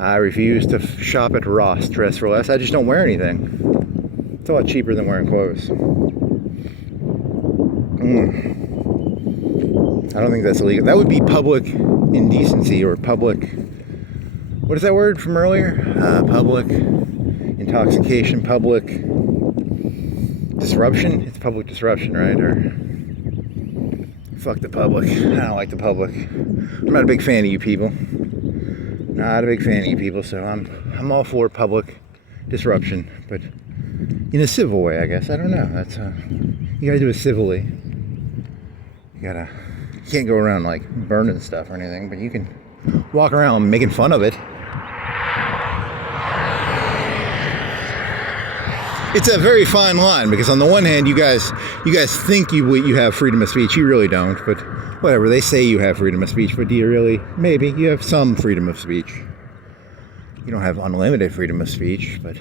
I refuse to shop at Ross, dress for less. I just don't wear anything. It's a lot cheaper than wearing clothes. I don't think that's illegal. That would be public indecency or public... What is that word from earlier? Public intoxication, public disruption. It's public disruption, right? Or fuck the public. I don't like the public. I'm not a big fan of you people. Not a big fan of you people. So I'm all for public disruption, but in a civil way, I guess. I don't know. That's you gotta do it civilly. You can't go around like burning stuff or anything, but you can walk around making fun of it. It's a very fine line, because on the one hand, you guys think you have freedom of speech. You really don't, but whatever. They say you have freedom of speech, but do you really? Maybe. You have some freedom of speech. You don't have unlimited freedom of speech, but...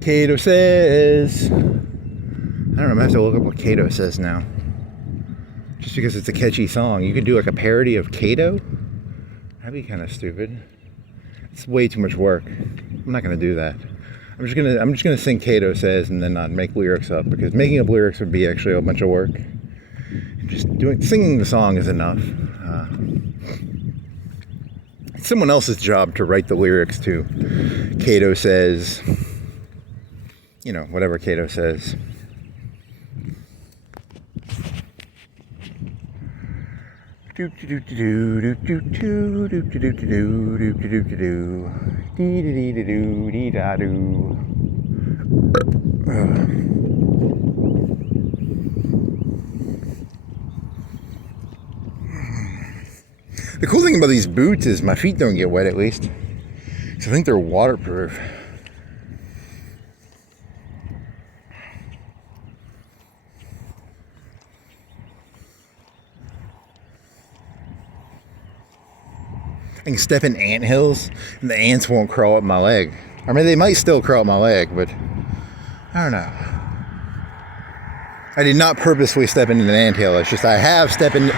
Cato says... I don't know, I'm gonna have to look up what Cato says now. Just because it's a catchy song. You could do like a parody of Cato? That'd be kind of stupid. It's way too much work. I'm not gonna do that. I'm just gonna sing Cato says and then not make lyrics up, because making up lyrics would be actually a bunch of work. Just singing the song is enough. It's someone else's job to write the lyrics to Cato says, you know, whatever Cato says. The cool thing about these boots is my feet don't get wet, at least. So I think they're waterproof. I can step in anthills and the ants won't crawl up my leg. I mean, they might still crawl up my leg, but I don't know. I did not purposely step into an anthill. It's just I have stepped in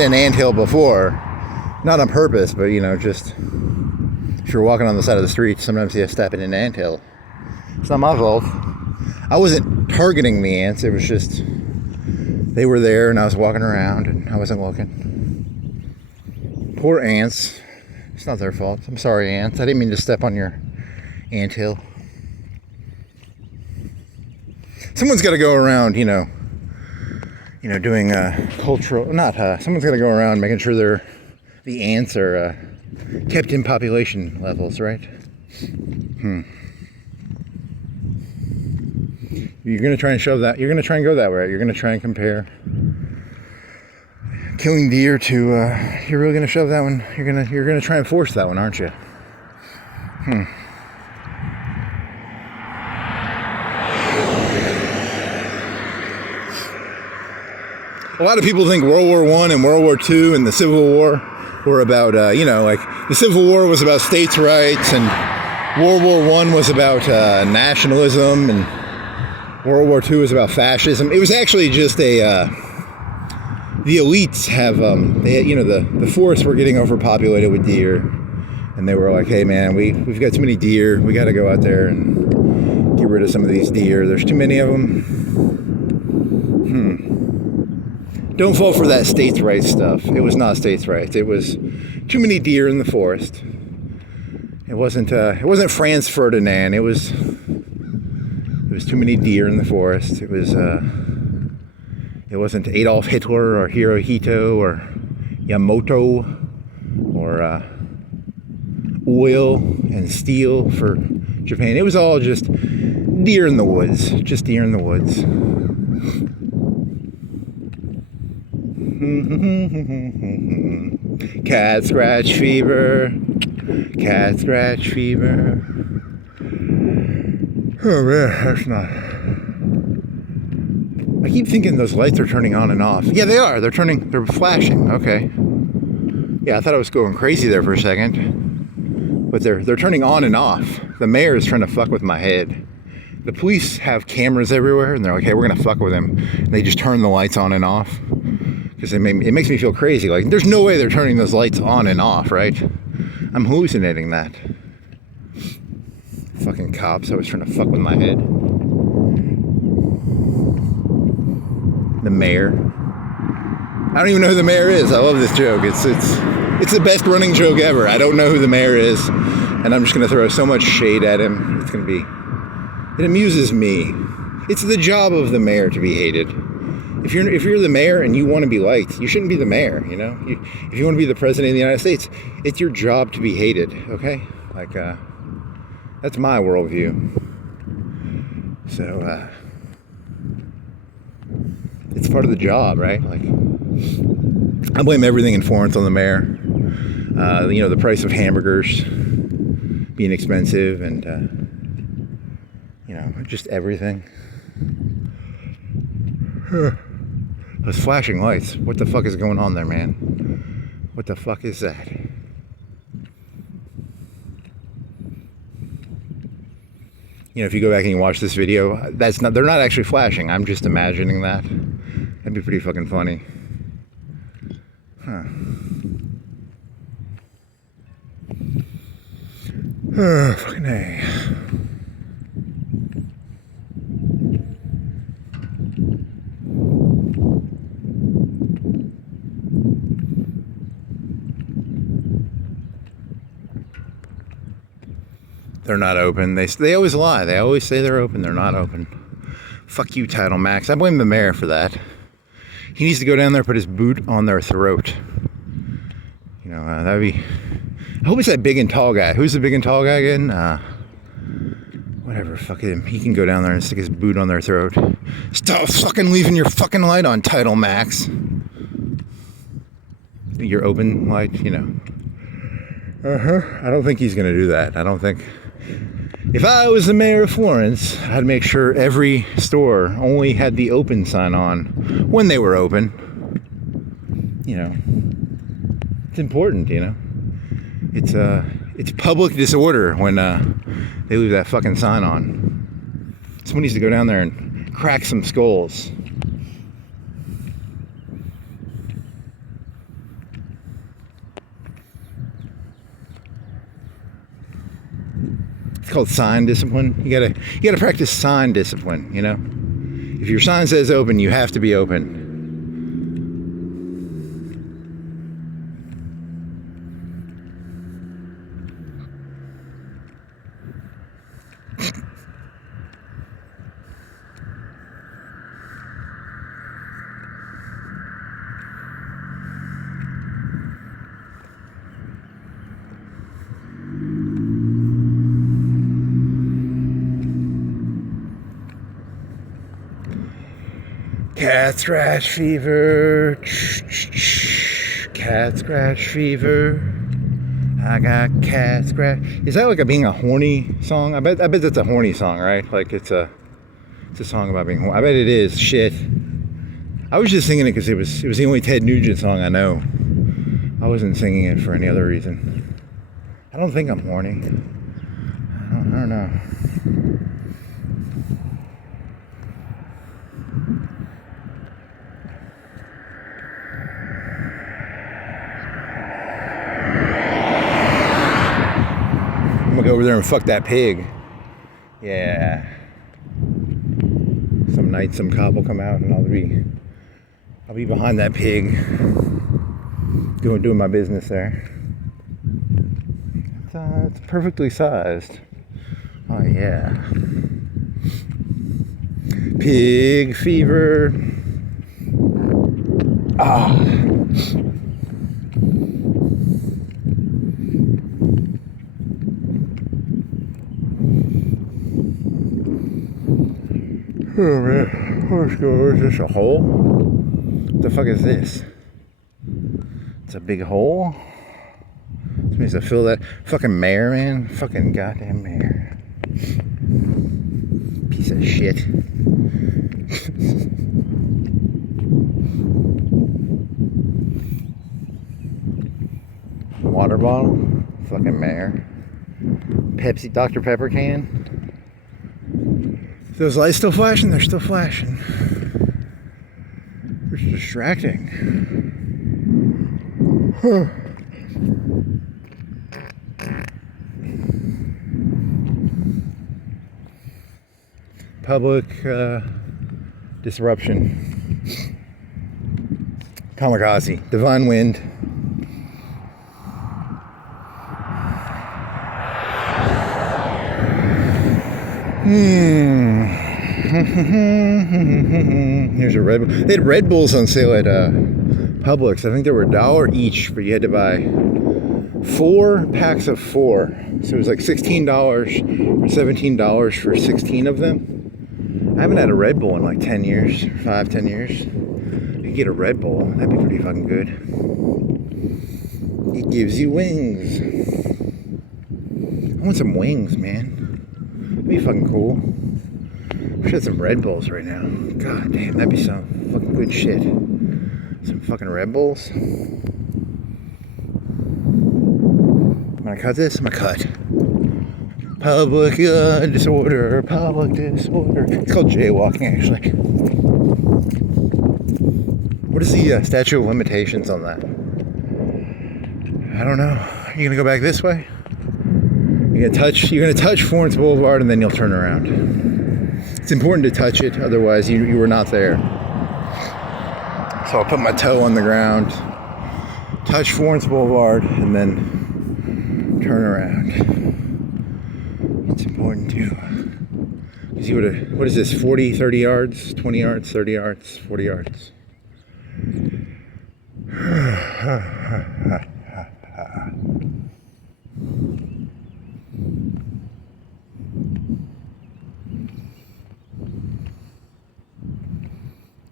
an anthill before. Not on purpose, but you know, just if you're walking on the side of the street, sometimes you step in an anthill. It's not my fault. I wasn't targeting the ants. It was just they were there and I was walking around and I wasn't looking. Poor ants. It's not their fault. I'm sorry, ants. I didn't mean to step on your anthill. Someone's got to go around, you know, doing cultural. Someone's got to go around making sure the ants are kept in population levels, right? You're gonna try and shove that. You're gonna try and go that way. You're gonna try and compare killing deer to. You're really gonna shove that one. You're gonna try and force that one, aren't you? A lot of people think World War I and World War II and the Civil War were about, like the Civil War was about states' rights and World War I was about nationalism and World War II was about fascism. It was actually just the the elites have, the forests were getting overpopulated with deer, and they were like, hey man, we've got too many deer, we got to go out there and get rid of some of these deer, there's too many of them. Don't fall for that states' rights stuff. It was not states' rights. It was too many deer in the forest. It wasn't Franz Ferdinand. It was too many deer in the forest. It wasn't Adolf Hitler or Hirohito or Yamamoto or oil and steel for Japan. It was all just deer in the woods. Just deer in the woods. Cat scratch fever. Cat scratch fever. Oh man, that's not. I keep thinking those lights are turning on and off. Yeah, they are. They're flashing. Okay. Yeah, I thought I was going crazy there for a second. But they're turning on and off. The mayor is trying to fuck with my head. The police have cameras everywhere, and they're like, hey, we're gonna fuck with him. And they just turn the lights on and off. Because it makes me feel crazy. Like, there's no way they're turning those lights on and off, right? I'm hallucinating that. Fucking cops always trying to fuck with my head. The mayor. I don't even know who the mayor is. I love this joke. It's the best running joke ever. I don't know who the mayor is, and I'm just gonna throw so much shade at him. It amuses me. It's the job of the mayor to be hated. If you're the mayor and you want to be liked, you shouldn't be the mayor, you know? If you want to be the president of the United States, it's your job to be hated, okay? Like, that's my worldview. So, it's part of the job, right? Like, I blame everything in Florence on the mayor. The price of hamburgers being expensive and, just everything. Those flashing lights. What the fuck is going on there, man? What the fuck is that? If you go back and you watch this video, they're not actually flashing. I'm just imagining that. That'd be pretty fucking funny. Huh. Oh, fucking A. They're not open. They always lie. They always say they're open. They're not open. Fuck you, Title Max. I blame the mayor for that. He needs to go down there and put his boot on their throat. That'd be... I hope it's that big and tall guy. Who's the big and tall guy again? Whatever, fuck him. He can go down there and stick his boot on their throat. Stop fucking leaving your fucking light on, Title Max. Your open light, I don't think he's gonna do that. I don't think... If I was the mayor of Florence, I'd make sure every store only had the open sign on when they were open. It's important, It's public disorder when they leave that fucking sign on. Someone needs to go down there and crack some skulls. It's called sign discipline. You gotta practice sign discipline, If your sign says open, you have to be open. Cat scratch fever. Cat scratch fever. I got cat scratch. Is that like being a horny song? I bet that's a horny song, right? Like it's a song about being horny. I bet it is. Shit. I was just singing it because it was the only Ted Nugent song I know. I wasn't singing it for any other reason. I don't think I'm horny. I don't know. Go over there and fuck that pig. Yeah. Some night, some cop will come out and I'll be behind that pig, doing my business there. It's perfectly sized. Oh yeah. Pig fever. Ah. Oh man, let's go. Is this a hole? What the fuck is this? It's a big hole? Somebody needs to fill that. Fucking mayor, man. Fucking goddamn mayor. Piece of shit. Water bottle. Fucking mayor. Pepsi, Dr. Pepper can. Those lights still flashing? They're still flashing. It's distracting. Huh. Public disruption. Kamikaze. Divine wind. Here's a Red Bull. They had Red Bulls on sale at Publix. I think they were $1 each, but you had to buy 4 packs of 4. So it was like $16 or $17 for 16 of them. I haven't had a Red Bull in like 10 years, 10 years. You could get a Red Bull. That'd be pretty fucking good. It gives you wings. I want some wings, man. That'd be fucking cool. I should have some Red Bulls right now. God damn, that'd be some fucking good shit. Some fucking Red Bulls. I'm gonna cut this. I'm gonna cut. Public disorder. Public disorder. It's called jaywalking, actually. What is the statute of limitations on that? I don't know. Are you gonna go back this way? You're gonna touch Florence Boulevard and then you'll turn around. It's important to touch it, otherwise you were not there. So I'll put my toe on the ground, touch Florence Boulevard, and then turn around. It's important to, because you would have, what is this, 40, 30 yards, 20 yards, 30 yards, 40 yards.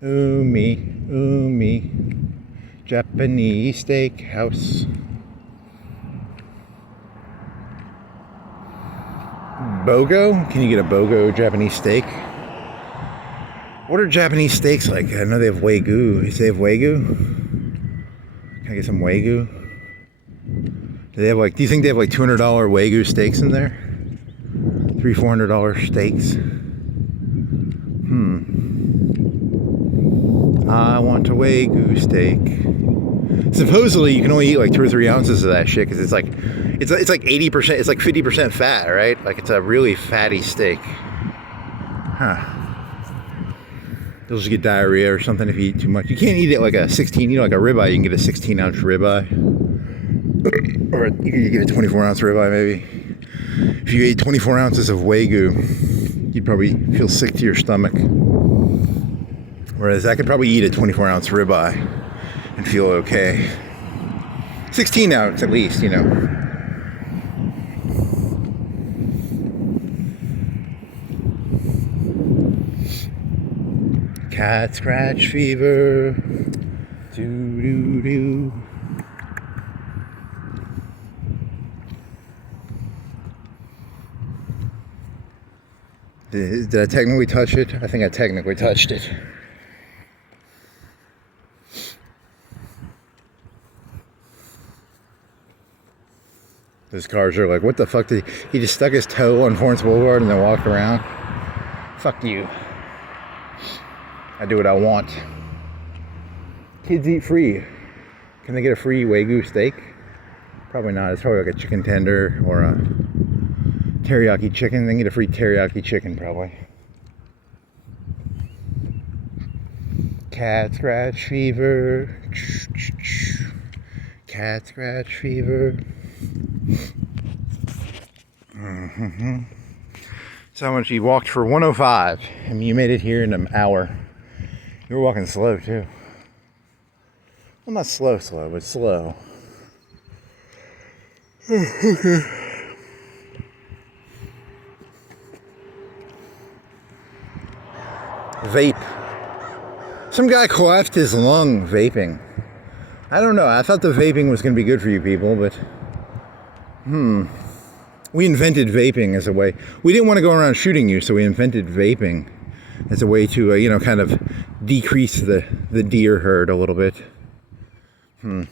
Umi, Japanese steakhouse. Bogo? Can you get a Bogo Japanese steak? What are Japanese steaks like? I know they have Wagyu. Do they have Wagyu? Can I get some Wagyu? Do they have like? Do you think they have like $200 Wagyu steaks in there? $300-$400 steaks? I want a Wagyu steak. Supposedly, you can only eat like 2 or 3 ounces of that shit because it's like 80%. It's like 50% fat, right? Like it's a really fatty steak. Huh. You'll just get diarrhea or something if you eat too much. You can't eat it like a 16. You know, like a ribeye. You can get a 16-ounce ribeye, or you can get a 24-ounce ribeye maybe. If you ate 24 ounces of Wagyu, you'd probably feel sick to your stomach. Whereas I could probably eat a 24-ounce ribeye and feel okay. 16 ounce at least, you know. Cat scratch fever. Doo-doo-doo. Did I technically touch it? I think I technically touched it. Those cars are like, what the fuck did he just stuck his toe on Florence Boulevard and then walked around? Fuck you. I do what I want. Kids eat free. Can they get a free Wagyu steak? Probably not. It's probably like a chicken tender or a Teriyaki chicken. They can get a free teriyaki chicken probably. Cat scratch fever. Cat scratch fever. So much you walked for 105 and you made it here in an hour. You were walking slow too. Well, not slow, but slow. Vape. Some guy collapsed his lung vaping. I don't know. I thought the vaping was going to be good for you people, but we invented vaping as a way. We didn't want to go around shooting you, so we invented vaping as a way to, kind of decrease the deer herd a little bit. I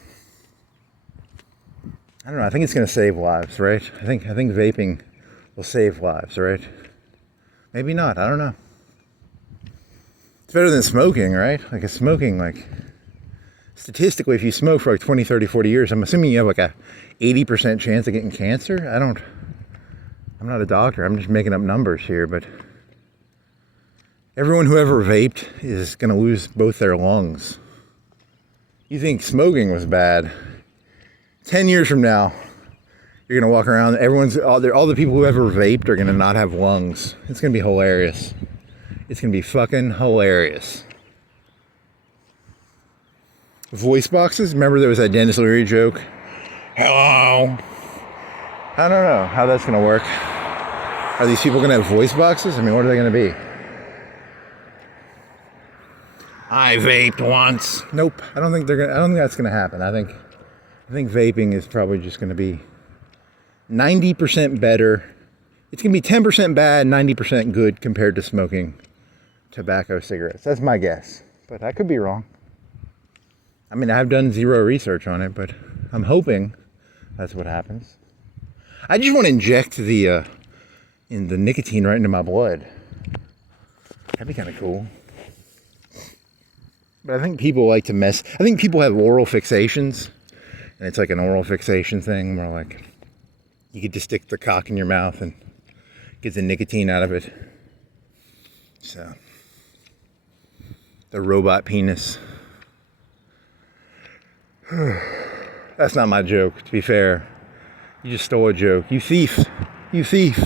don't know. I think it's going to save lives, right? I think vaping will save lives, right? Maybe not. I don't know. It's better than smoking, right? Like smoking, statistically, if you smoke for 20, 30, 40 years, I'm assuming you have a 80% chance of getting cancer. I'm not a doctor. I'm just making up numbers here, but everyone who ever vaped is going to lose both their lungs. You think smoking was bad. 10 years from now, you're going to walk around, all the people who ever vaped are going to not have lungs. It's going to be hilarious. It's going to be fucking hilarious. Voice boxes? Remember there was that Dennis Leary joke? Hello? I don't know how that's going to work. Are these people going to have voice boxes? I mean, what are they going to be? I vaped once. Nope. I don't think that's going to happen. I think vaping is probably just going to be 90% better. It's going to be 10% bad, 90% good compared to smoking tobacco cigarettes. That's my guess. But I could be wrong. I mean, I've done zero research on it, but I'm hoping that's what happens. I just want to inject the nicotine right into my blood. That'd be kind of cool. But I think people like to mess. I think people have oral fixations, and it's like an oral fixation thing where you could just stick the cock in your mouth and get the nicotine out of it. So, the robot penis. That's not my joke, to be fair. You just stole a joke. You thief. You thief.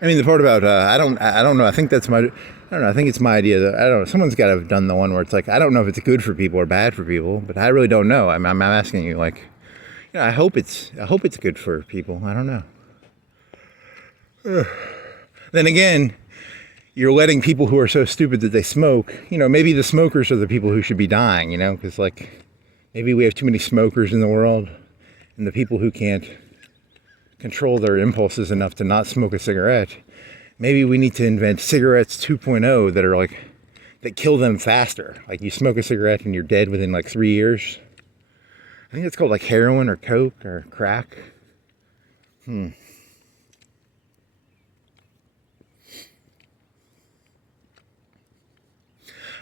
I mean, the part about, I don't know. I think that's I don't know. I think it's my idea that, I don't know. Someone's got to have done the one where it's I don't know if it's good for people or bad for people, but I really don't know. I'm asking you, I hope it's good for people. I don't know. Then again, you're letting people who are so stupid that they smoke, maybe the smokers are the people who should be dying, because maybe we have too many smokers in the world, and the people who can't control their impulses enough to not smoke a cigarette, maybe we need to invent cigarettes 2.0 that are that kill them faster. You smoke a cigarette and you're dead within 3 years. I think it's called heroin or coke or crack.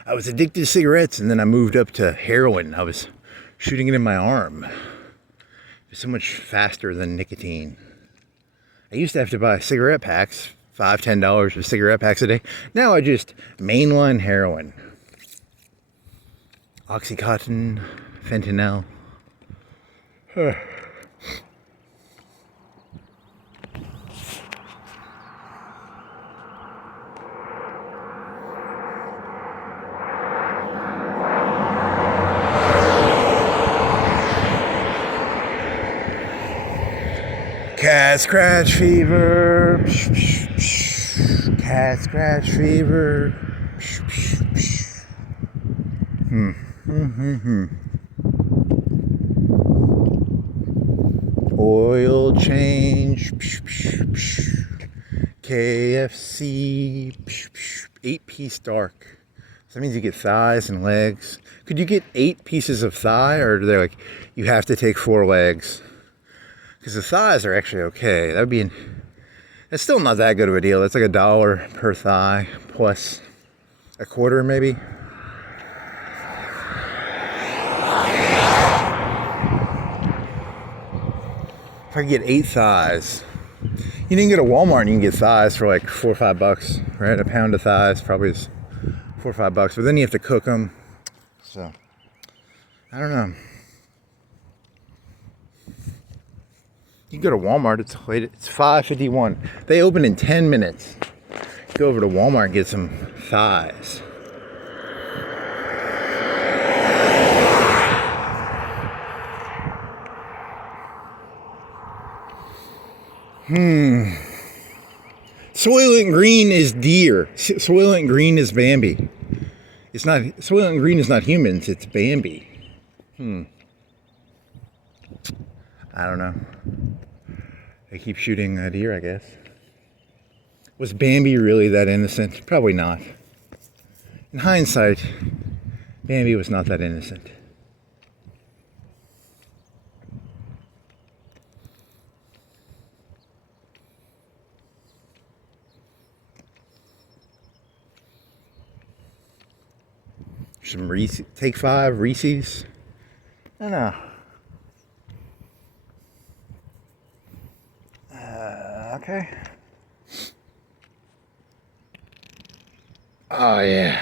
I was addicted to cigarettes, and then I moved up to heroin. I was shooting it in my arm. It's so much faster than nicotine. I used to have to buy cigarette packs, $5, $10 for cigarette packs a day. Now I just mainline heroin. Oxycontin, fentanyl. Cat scratch fever. Cat scratch fever. Oil change. KFC. 8-piece dark. So that means you get thighs and legs. Could you get 8 pieces of thigh, or are they you have to take 4 legs? Because the thighs are actually okay. That's still not that good of a deal. That's $1 per thigh plus a quarter maybe. If I could get 8 thighs. You can get a Walmart and you can get thighs for like $4 or $5, right? A pound of thighs probably is $4 or $5, but then you have to cook them. So, I don't know. You can go to Walmart, it's late, it's 5:51. They open in 10 minutes. Go over to Walmart and get some thighs. Soylent Green is deer. Soylent Green is Bambi. It's not, Soylent Green is not humans, it's Bambi. I don't know. They keep shooting deer, I guess. Was Bambi really that innocent? Probably not. In hindsight, Bambi was not that innocent. Some Reese, Take 5, Reese's. I don't know. Okay. Oh yeah.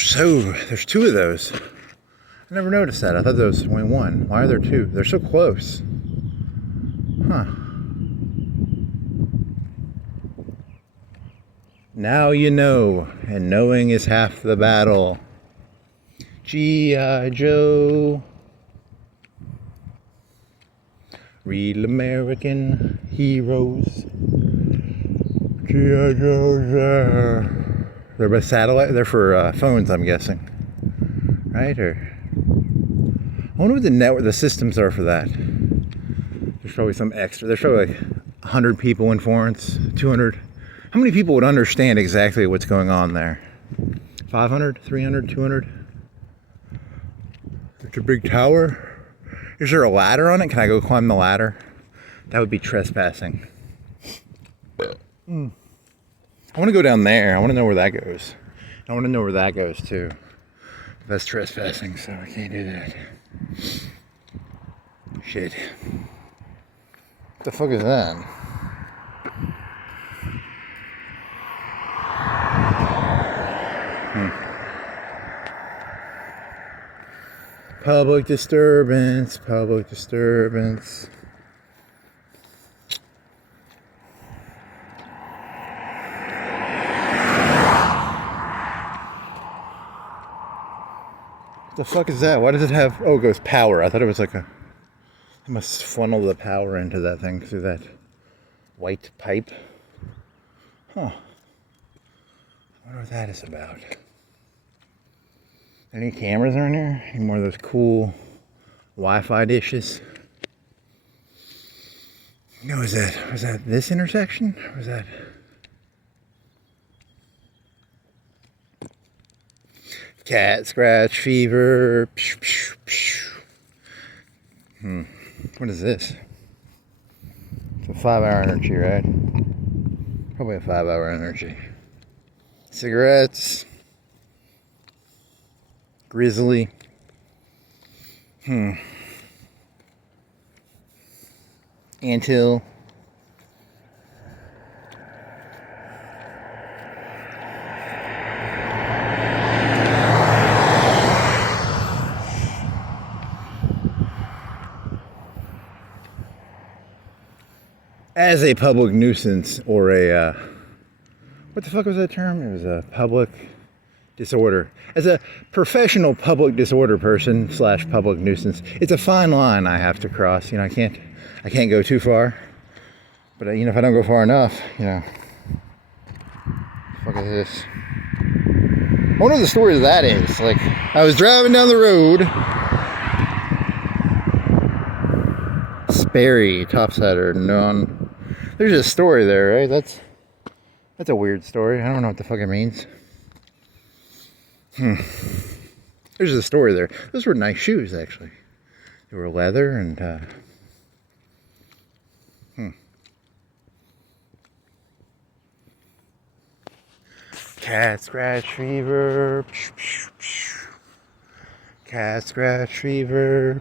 So, there's 2 of those. I never noticed that. I thought there was only 1. Why are there 2? They're so close. Huh. Now you know, and knowing is half the battle. G.I. Joe. Real American heroes. G.I. Joe's there. They're by satellite. They're for phones, I'm guessing, right? Or I wonder what the network, the systems are for that. There's probably some extra. There's probably like 100 people in Florence, 200. How many people would understand exactly what's going on there? 500, 300, 200. It's a big tower. Is there a ladder on it? Can I go climb the ladder? That would be trespassing. I want to go down there. I want to know where that goes. I want to know where that goes too. That's trespassing, so I can't do that. Shit. What the fuck is that? Public disturbance, public disturbance. The fuck is that? Why does it have... Oh, it goes power. I thought it was like a... I must funnel the power into that thing through that white pipe. Huh. I wonder what that is about. Any cameras are in here? Any more of those cool Wi-Fi dishes? No, was that this intersection? Or was that... Cat scratch fever. What is this? It's a 5-hour energy, right? Probably a 5-hour energy. Cigarettes. Grizzly. Anthill. As a public nuisance, or a, what the fuck was that term? It was a public disorder. As a professional public disorder person / public nuisance, it's a fine line I have to cross. You know, I can't go too far. But, you know, if I don't go far enough, you know, what the fuck is this? I wonder what the story of that is. Like, I was driving down the road. Sperry, topsider, non. There's a story there, right? That's That's a weird story. I don't know what the fuck it means. There's a story there. Those were nice shoes, actually. They were leather and, Cat scratch fever. Cat scratch fever.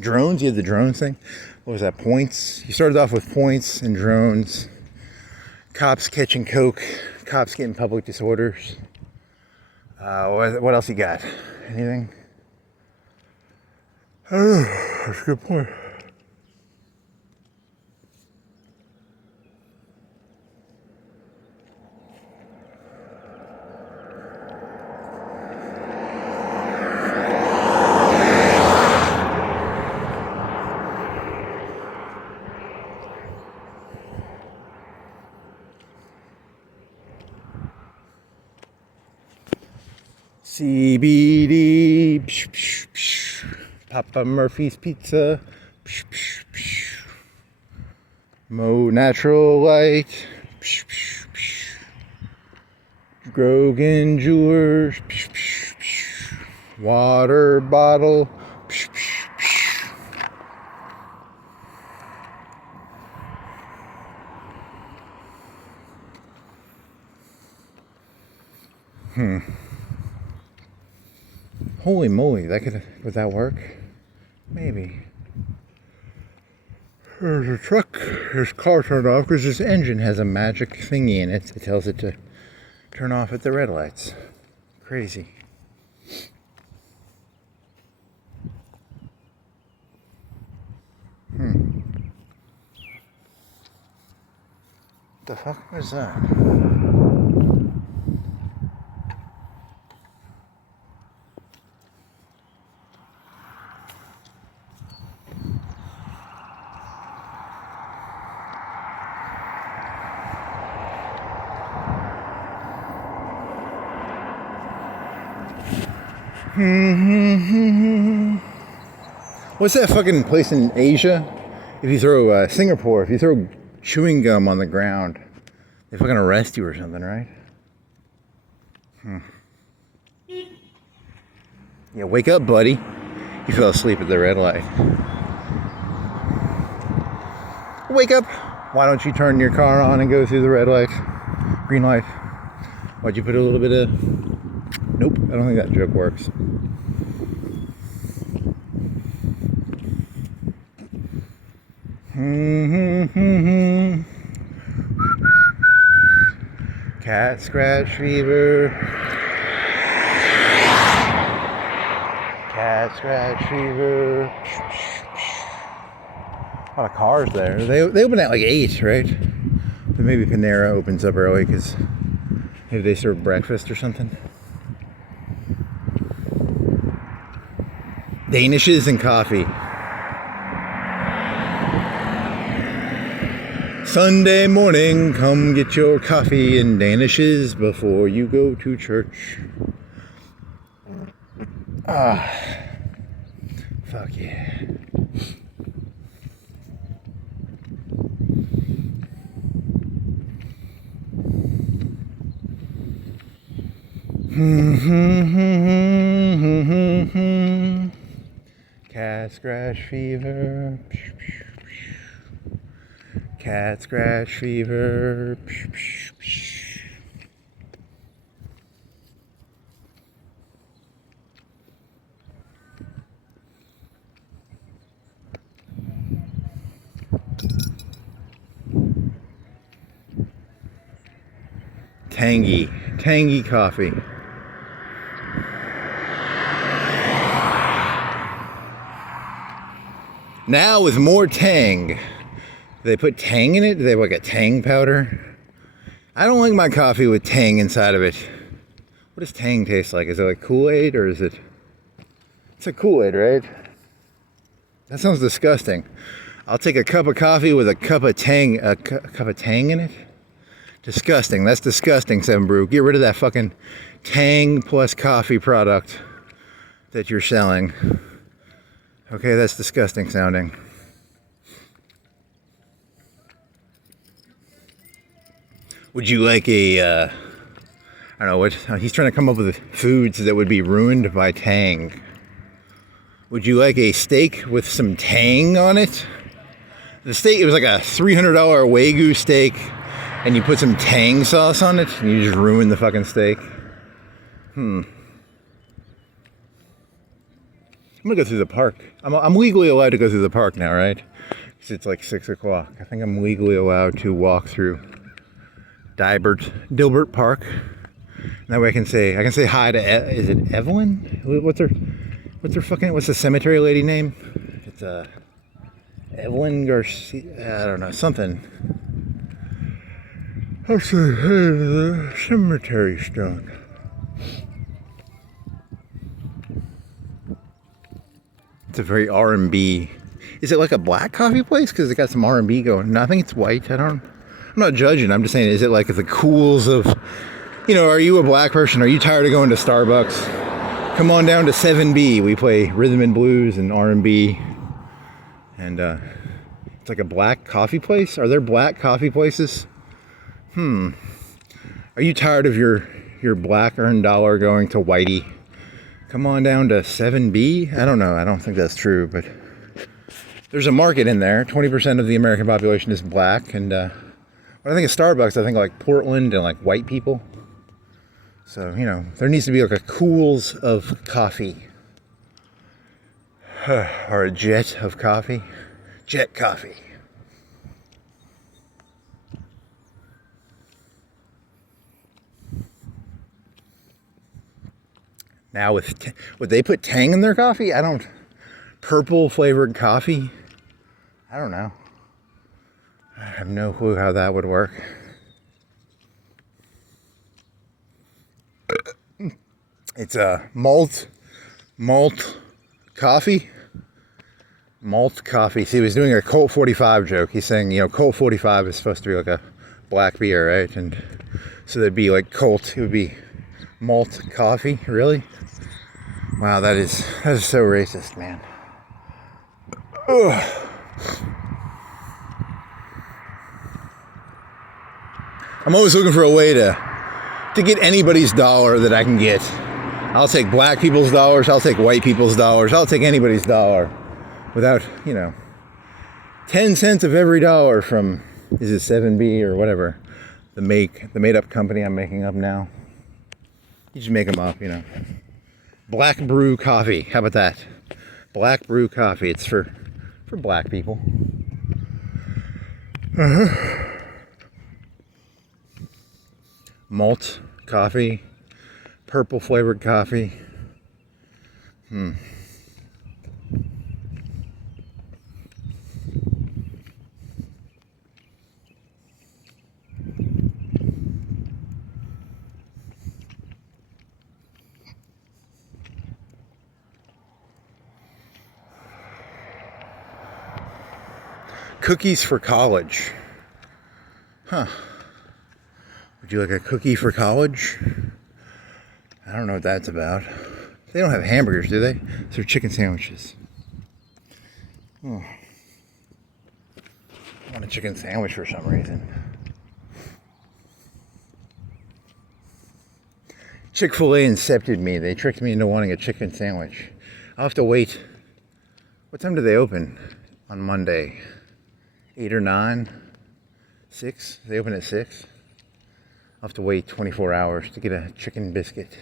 Drones, you had the drones thing. What was that? Points. You started off with points and drones. Cops catching coke. Cops getting public disorders. What else you got? Anything? I don't know. That's a good point. CBD, Papa Murphy's Pizza, Mo Natural Light, Grogan Jewelers, water bottle, Holy moly, would that work? Maybe. There's a truck, his car turned off because his engine has a magic thingy in it that tells it to turn off at the red lights. Crazy. The fuck was that? What's that fucking place in Asia? If you throw Singapore, if you throw chewing gum on the ground, they fucking arrest you or something, right? Yeah, wake up, buddy. You fell asleep at the red light. Wake up. Why don't you turn your car on and go through the red light? Green light. Why'd you put a little bit of... Nope, I don't think that joke works. Cat scratch fever. Cat scratch fever. A lot of cars there. They open at like 8, right? But maybe Panera opens up early because maybe they serve breakfast or something. Danishes and coffee. Sunday morning, come get your coffee and Danishes before you go to church. Fuck yeah. Cat scratch fever. Cat scratch fever. Tangy coffee. Now with more tang. They put tang in it? Do they have like a tang powder? I don't like my coffee with tang inside of it. What does tang taste like? Is it like Kool-Aid or is it... It's a Kool-Aid, right? That sounds disgusting. I'll take a cup of coffee with a cup of tang in it? Disgusting. That's disgusting, Seven Brew. Get rid of that fucking tang plus coffee product that you're selling. Okay, that's disgusting sounding. Would you like a, I don't know what, he's trying to come up with foods that would be ruined by tang. Would you like a steak with some tang on it? The steak, it was like a $300 Wagyu steak, and you put some tang sauce on it, and you just ruin the fucking steak. I'm gonna go through the park. I'm legally allowed to go through the park now, right? Because it's like 6 o'clock. I think I'm legally allowed to walk through Dilbert Park. And that way I can say hi to, is it Evelyn? What's the cemetery lady name? It's Evelyn Garcia, I don't know, something. I'll say, hey, the cemetery stone. It's a very R&B. Is it like a black coffee place? Because it got some R&B going. No, I think it's white. I'm not judging. I'm just saying, is it like the cools of, are you a black person? Are you tired of going to Starbucks? Come on down to 7B. We play rhythm and blues and R&B. And it's like a black coffee place. Are there black coffee places? Are you tired of your black earned dollar going to Whitey? Come on down to 7B? I don't know. I don't think that's true, but there's a market in there. 20% of the American population is black. And when I think of Starbucks, I think of like Portland and like white people. So, there needs to be like a Cools of coffee. Or a jet of coffee. Jet coffee. Now would they put tang in their coffee? Purple flavored coffee? I don't know. I have no clue how that would work. It's a malt coffee. Malt coffee. See, he was doing a Colt 45 joke. He's saying, Colt 45 is supposed to be like a black beer, right? And so there'd be like Colt. It would be malt coffee. Really? Wow, that is so racist, man. Ugh. I'm always looking for a way to get anybody's dollar that I can get. I'll take black people's dollars. I'll take white people's dollars. I'll take anybody's dollar without, 10 cents of every dollar from, is it 7B or whatever, the made up company I'm making up now. You just make them up, Black brew coffee. How about that? Black brew coffee. It's for black people. Malt coffee. Purple flavored coffee. Cookies for college. Would you like a cookie for college? I don't know what that's about. They don't have hamburgers, do they? They're chicken sandwiches. Oh. I want a chicken sandwich for some reason. Chick-fil-A incepted me. They tricked me into wanting a chicken sandwich. I'll have to wait. What time do they open on Monday? 8 or 9? 6? They open at 6? I'll have to wait 24 hours to get a chicken biscuit.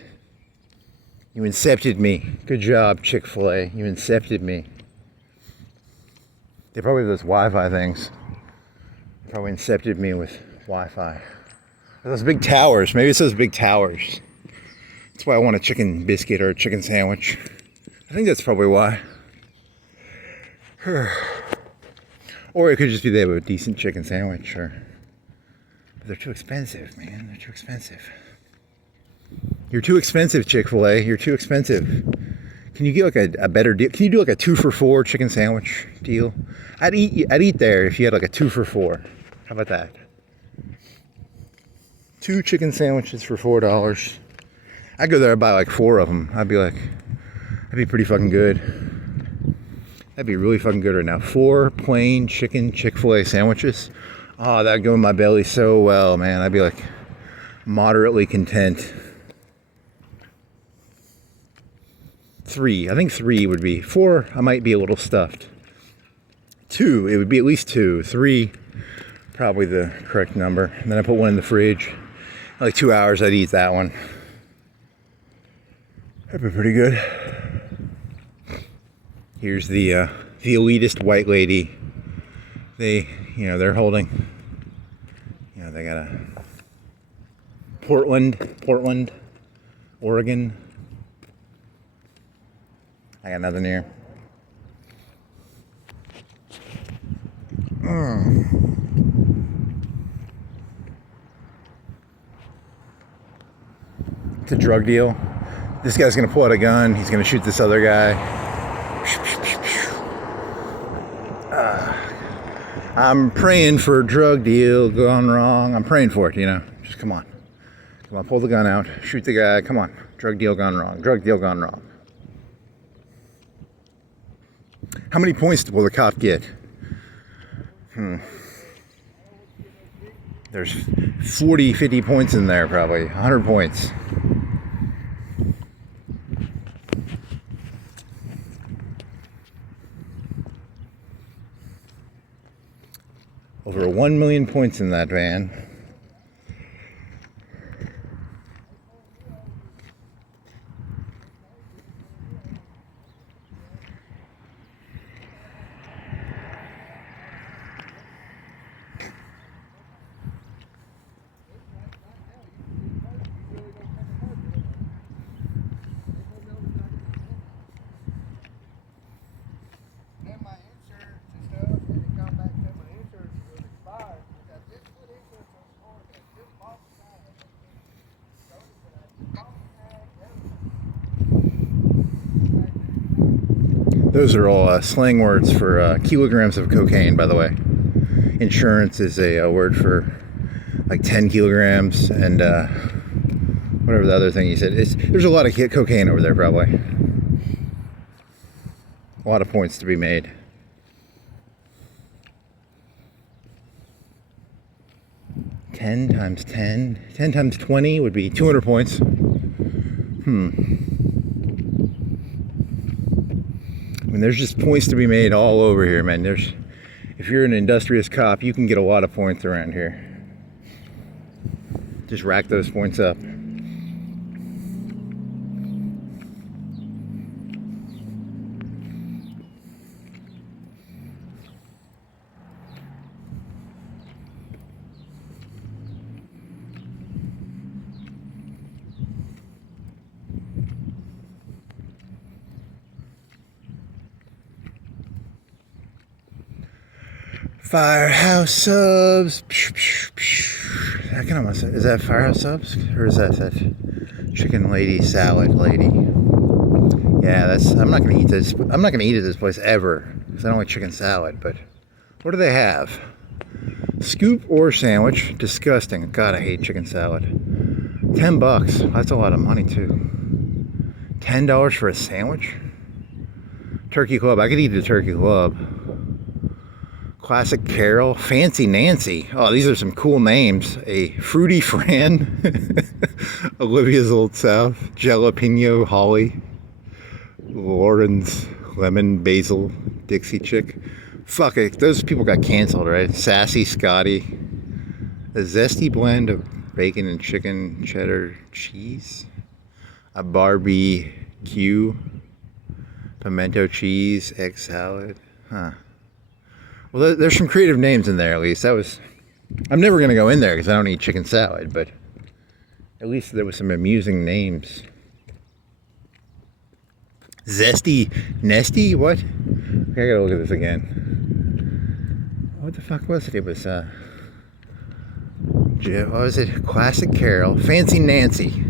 You incepted me. Good job, Chick-fil-A. You incepted me. They probably have those Wi-Fi things. They probably incepted me with Wi-Fi. Those big towers. Maybe it's those big towers. That's why I want a chicken biscuit or a chicken sandwich. I think that's probably why. Or it could just be they have a decent chicken sandwich. But they're too expensive, man. They're too expensive. You're too expensive, Chick-fil-A. You're too expensive. Can you get like a better deal? Can you do like a 2 for $4 chicken sandwich deal? I'd eat there if you had like a 2 for $4. How about that? 2 chicken sandwiches for $4. I'd go there and buy like 4 of them. I'd be pretty fucking good. That'd be really fucking good right now. 4 plain chicken Chick-fil-A sandwiches. Oh, that'd go in my belly so well, man. I'd be like moderately content. 3. I think 3 would be. 4, I might be a little stuffed. 2, it would be at least 2. 3, probably the correct number. And then I put one in the fridge. Like 2 hours, I'd eat that one. That'd be pretty good. Here's the elitist white lady. They're holding, they got a Portland, Oregon. I got nothing here. It's a drug deal. This guy's gonna pull out a gun. He's gonna shoot this other guy. I'm praying for a drug deal gone wrong. I'm praying for it, Just come on. Come on, pull the gun out. Shoot the guy. Come on. Drug deal gone wrong. Drug deal gone wrong. How many points will the cop get? There's 40, 50 points in there probably. 100 points. Over 1 million points in that van. Those are all slang words for kilograms of cocaine, by the way. Insurance is a word for like 10 kilograms and whatever the other thing you said. There's a lot of cocaine over there, probably. A lot of points to be made. Ten times 20 would be 200 points. I mean, there's just points to be made all over here, man. If you're an industrious cop, you can get a lot of points around here. Just rack those points up. Firehouse subs. That kind of is that Firehouse subs or is that chicken lady salad lady? Yeah, I'm not gonna eat this. I'm not gonna eat at this place ever because I don't like chicken salad. But what do they have? Scoop or sandwich? Disgusting. God, I hate chicken salad. $10. That's a lot of money too. $10 for a sandwich? Turkey Club. I could eat the Turkey Club. Classic Carol, Fancy Nancy. Oh, these are some cool names. A Fruity Fran, Olivia's Old South, Jalapeno Holly, Lauren's Lemon Basil, Dixie Chick. Fuck it, those people got canceled, right? Sassy Scotty, a zesty blend of bacon and chicken cheddar cheese, a barbecue, pimento cheese, egg salad. Well, there's some creative names in there, at least. I'm never going to go in there because I don't eat chicken salad, but at least there was some amusing names. Zesty Nesty? What? I gotta look at this again. What the fuck was it? It was, what was it? Classic Carol. Fancy Nancy.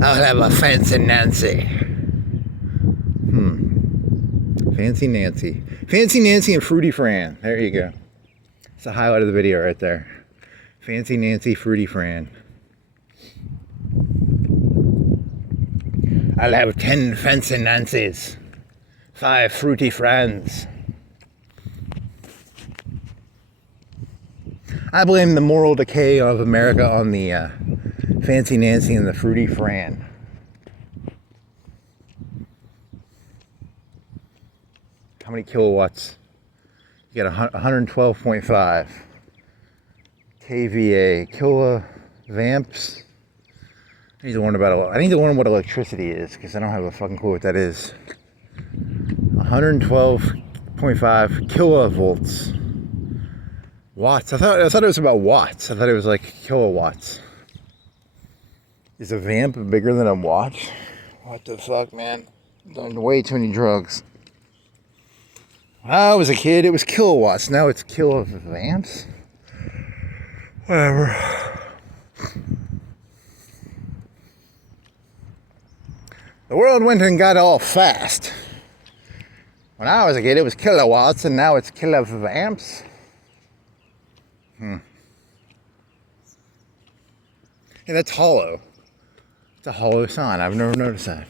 I'll have a Fancy Nancy. Fancy Nancy. Fancy Nancy and Fruity Fran. There you go. It's the highlight of the video right there. Fancy Nancy, Fruity Fran. I'll have 10 Fancy Nancys. 5 Fruity Frans. I blame the moral decay of America on the Fancy Nancy and the Fruity Fran. How many kilowatts? You got 112.5 kVA, kilovamps. I need to learn what electricity is because I don't have a fucking clue what that is. 112.5 kilovolts. Watts. I thought it was about watts. I thought it was like kilowatts. Is a vamp bigger than a watt? What the fuck, man? I've done way too many drugs. When I was a kid, it was kilowatts. Now it's kilovamps. Whatever. The world went and got all fast. When I was a kid, it was kilowatts, and now it's kilovamps. Yeah, that's hollow. It's a hollow sign. I've never noticed that.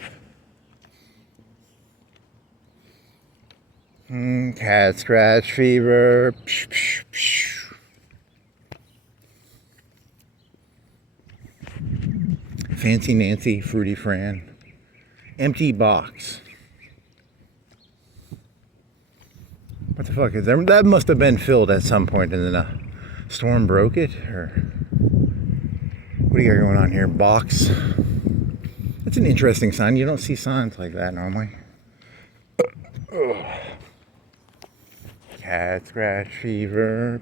Cat scratch fever. Fancy Nancy, Fruity Fran. Empty box. What the fuck is that? That must have been filled at some point and then a storm broke it? Or what do you got going on here? Box. That's an interesting sign. You don't see signs like that normally. Cat scratch fever.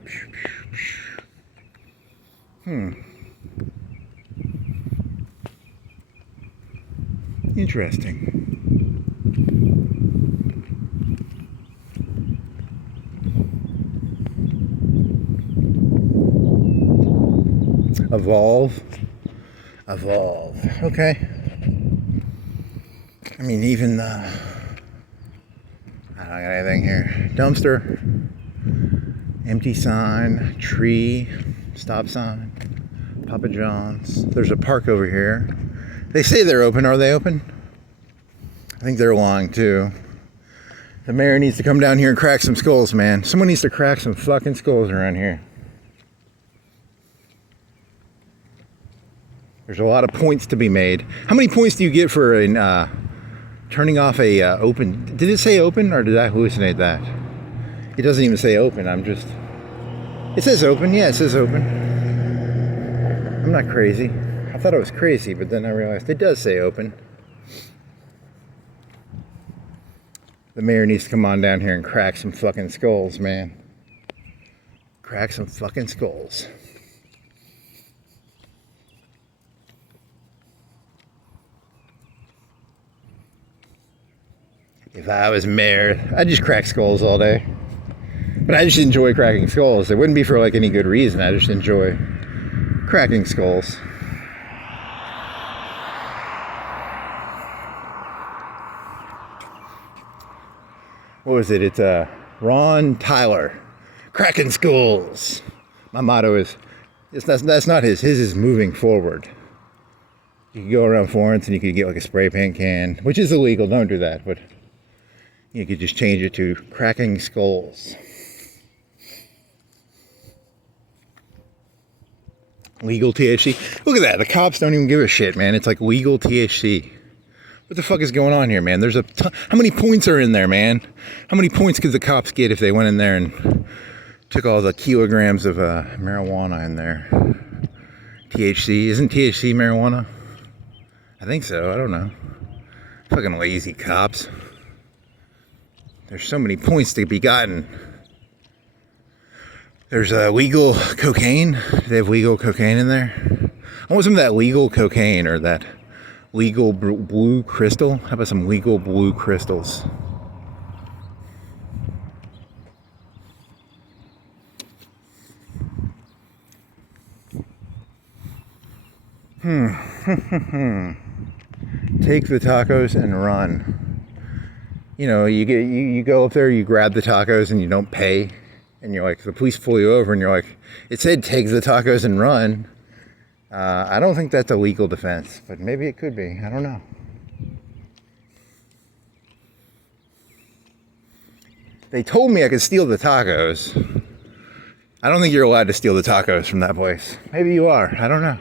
Interesting. Evolve. Okay. I mean, even I don't got anything here. Dumpster. Empty sign. Tree. Stop sign. Papa John's. There's a park over here. They say they're open. Are they open? I think they're lying too. The mayor needs to come down here and crack some skulls, man. Someone needs to crack some fucking skulls around here. There's a lot of points to be made. How many points do you get for turning off a open? Did it say open or did I hallucinate that? It doesn't even say open. It says open. Yeah, it says open. I'm not crazy. I thought I was crazy, but then I realized it does say open. The mayor needs to come on down here and crack some fucking skulls, man. Crack some fucking skulls. If I was mayor, I'd just crack skulls all day. But I just enjoy cracking skulls. It wouldn't be for like any good reason. I just enjoy cracking skulls. What was it? It's Ron Tyler, cracking skulls. My motto is, that's not his. His is moving forward. You could go around Florence and you could get like a spray paint can, which is illegal. Don't do that. But you could just change it to cracking skulls. Legal THC. Look at that. The cops don't even give a shit, man. It's like legal THC. What the fuck is going on here, man? There's a ton. How many points are in there, man? How many points could the cops get if they went in there and took all the kilograms of marijuana in there? THC. Isn't THC marijuana? I think so. I don't know. Fucking lazy cops. There's so many points to be gotten. There's legal cocaine. Do they have legal cocaine in there? I want some of that legal cocaine or that legal blue crystal. How about some legal blue crystals? Take the tacos and run. You know, you go up there, you grab the tacos and you don't pay. And you're like, the police pull you over and you're like, it said take the tacos and run. I don't think that's a legal defense, but maybe it could be. I don't know. They told me I could steal the tacos. I don't think you're allowed to steal the tacos from that place. Maybe you are. I don't know.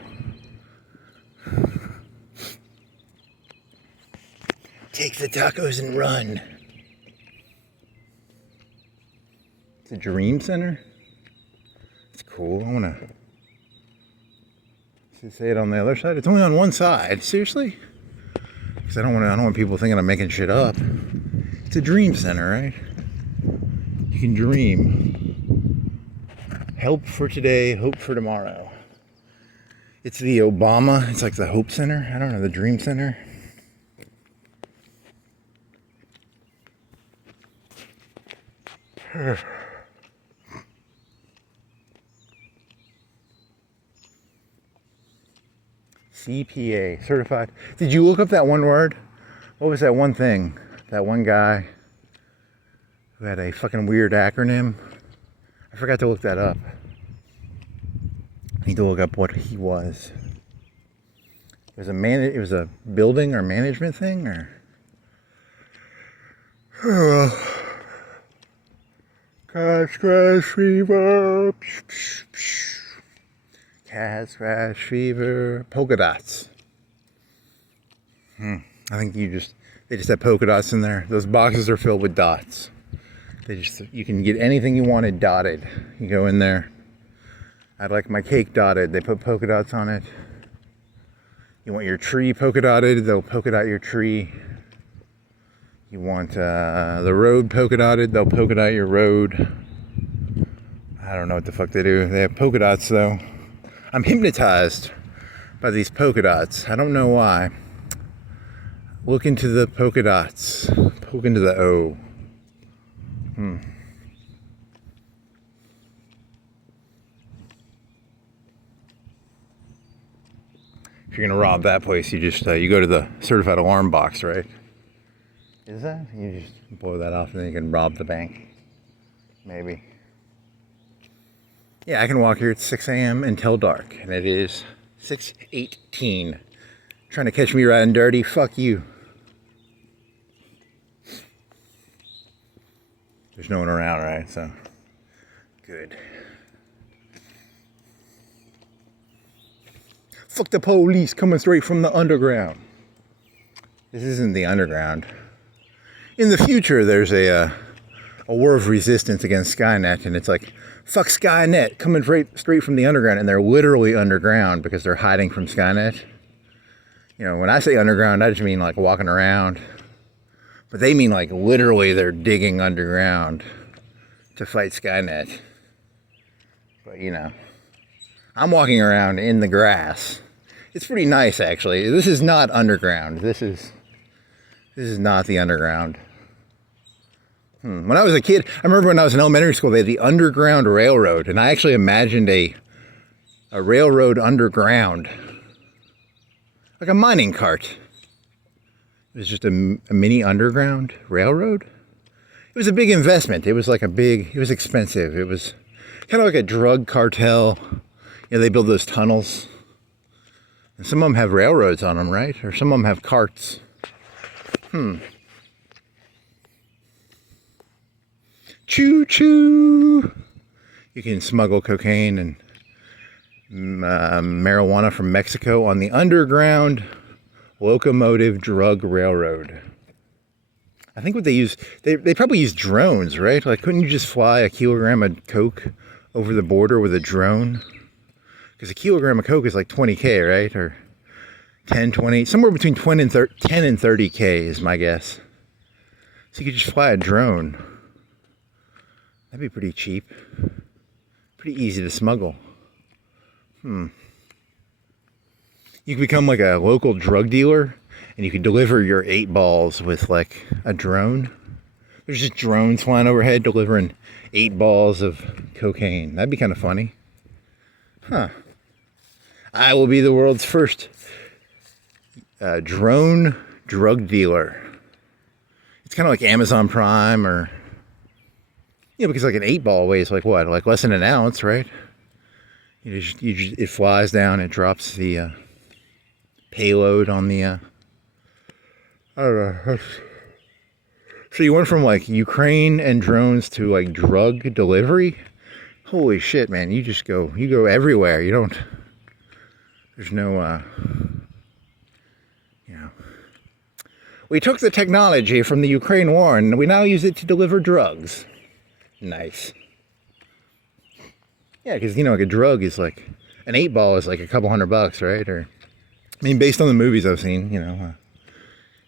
Take the tacos and run. It's a dream center. It's cool. I want to say it on the other side. It's only on one side. Seriously? Because I don't want people thinking I'm making shit up. It's a dream center, right? You can dream. Help for today, hope for tomorrow. It's the Obama. It's like the Hope Center. I don't know, the Dream Center. CPA, certified. Did you look up that one word? What was that one thing? That one guy who had a fucking weird acronym? I forgot to look that up. I need to look up what he was. It was a building or management thing, or Cox Creek fever. Cat scratch fever. Polka dots. I think they just have polka dots in there. Those boxes are filled with dots. You can get anything you wanted dotted. You go in there. I'd like my cake dotted. They put polka dots on it. You want your tree polka dotted, they'll polka dot your tree. You want the road polka dotted, they'll polka dot your road. I don't know what the fuck they do. They have polka dots though. I'm hypnotized by these polka dots. I don't know why. Look into the polka dots. Poke into the O. If you're gonna rob that place, you just you go to the certified alarm box, right? Is that? You just blow that off and then you can rob the bank. Maybe. Yeah, I can walk here at 6 a.m. until dark, and it is 6:18. Trying to catch me riding dirty? Fuck you. There's no one around, right? So, good. Fuck the police coming straight from the underground. This isn't the underground. In the future, there's a war of resistance against Skynet, and it's like, fuck Skynet, coming straight from the underground, and they're literally underground because they're hiding from Skynet. You know, when I say underground, I just mean like walking around. But they mean like literally they're digging underground to fight Skynet. But you know, I'm walking around in the grass. It's pretty nice actually. This is not underground. This is not the underground. When I was a kid, I remember when I was in elementary school, they had the Underground Railroad, and I actually imagined a railroad underground, like a mining cart. It was just a mini underground railroad. It was a big investment. It was expensive. It was kind of like a drug cartel. You know, they build those tunnels. And some of them have railroads on them, right? Or some of them have carts. Choo choo. You can smuggle cocaine and marijuana from Mexico on the Underground Locomotive Drug Railroad. I think what they use, they probably use drones, right? Like, couldn't you just fly a kilogram of coke over the border with a drone? Because a kilogram of coke is like 20K, right? Or 10, 20, somewhere between 10 and 30K is my guess. So you could just fly a drone. That'd be pretty cheap. Pretty easy to smuggle. You could become like a local drug dealer and you could deliver your 8 balls with like a drone. There's just drones flying overhead delivering 8 balls of cocaine. That'd be kind of funny. I will be the world's first drone drug dealer. It's kind of like Amazon Prime or, you know, because like an 8 ball weighs like what? Like less than an ounce, right? It flies down, it drops the payload on the, I don't know. So you went from like Ukraine and drones to like drug delivery? holy shit, man, you go everywhere. You don't, there's no, you know. We took the technology from the Ukraine war and we now use it to deliver drugs. Nice. Yeah, because, you know, like a drug is like, an 8-ball is like a couple $100, right? Or, I mean, based on the movies I've seen, you know,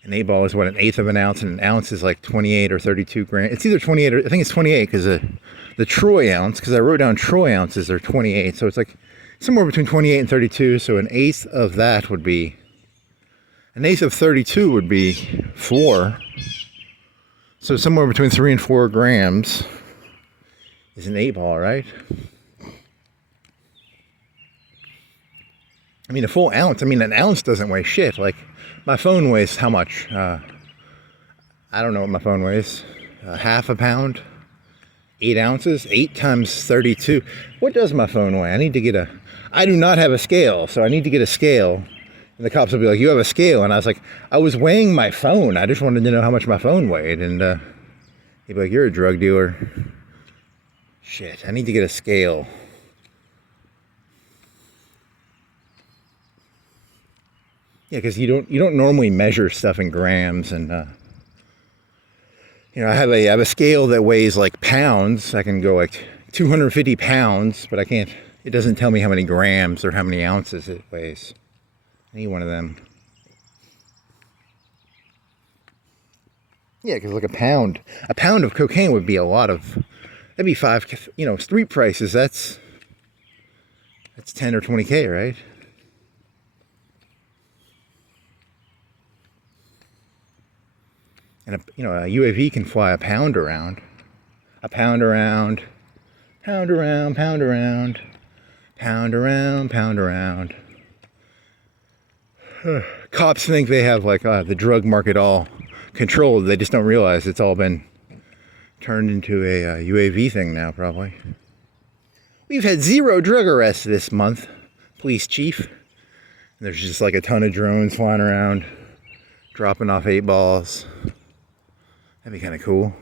an 8-ball is what, 1/8 of an ounce, and an ounce is like 28 or 32 grams. It's either 28 or, I think it's 28 because the troy ounce, because I wrote down troy ounces are 28. So it's like somewhere between 28 and 32. So 1/8 of that would be, 1/8 of 32 would be 4. So somewhere between 3 and 4 grams is an 8-ball, right? I mean, a full ounce, I mean, an ounce doesn't weigh shit. Like, my phone weighs how much? I don't know what my phone weighs. Half a pound? 8 ounces? 8 times 32. What does my phone weigh? I need to get I do not have a scale, so I need to get a scale. And the cops will be like, you have a scale? And I was like, I was weighing my phone. I just wanted to know how much my phone weighed. And he'd be like, you're a drug dealer. Shit, I need to get a scale. Yeah, because you don't normally measure stuff in grams, and you know, I have a scale that weighs like pounds. I can go like 250 pounds, but I can't. It doesn't tell me how many grams or how many ounces it weighs. I need one of them. Yeah, because like a pound of cocaine would be a lot of. That'd be 5. You know, street prices. That's 10 or 20K, right? And you know, a UAV can fly a pound around, pound around, pound around, pound around, pound around, pound around. Cops think they have like the drug market all controlled. They just don't realize it's all been turned into a UAV thing now, probably. We've had 0 drug arrests this month, police chief. And there's just like a ton of drones flying around, dropping off 8-balls. That'd be kind of cool.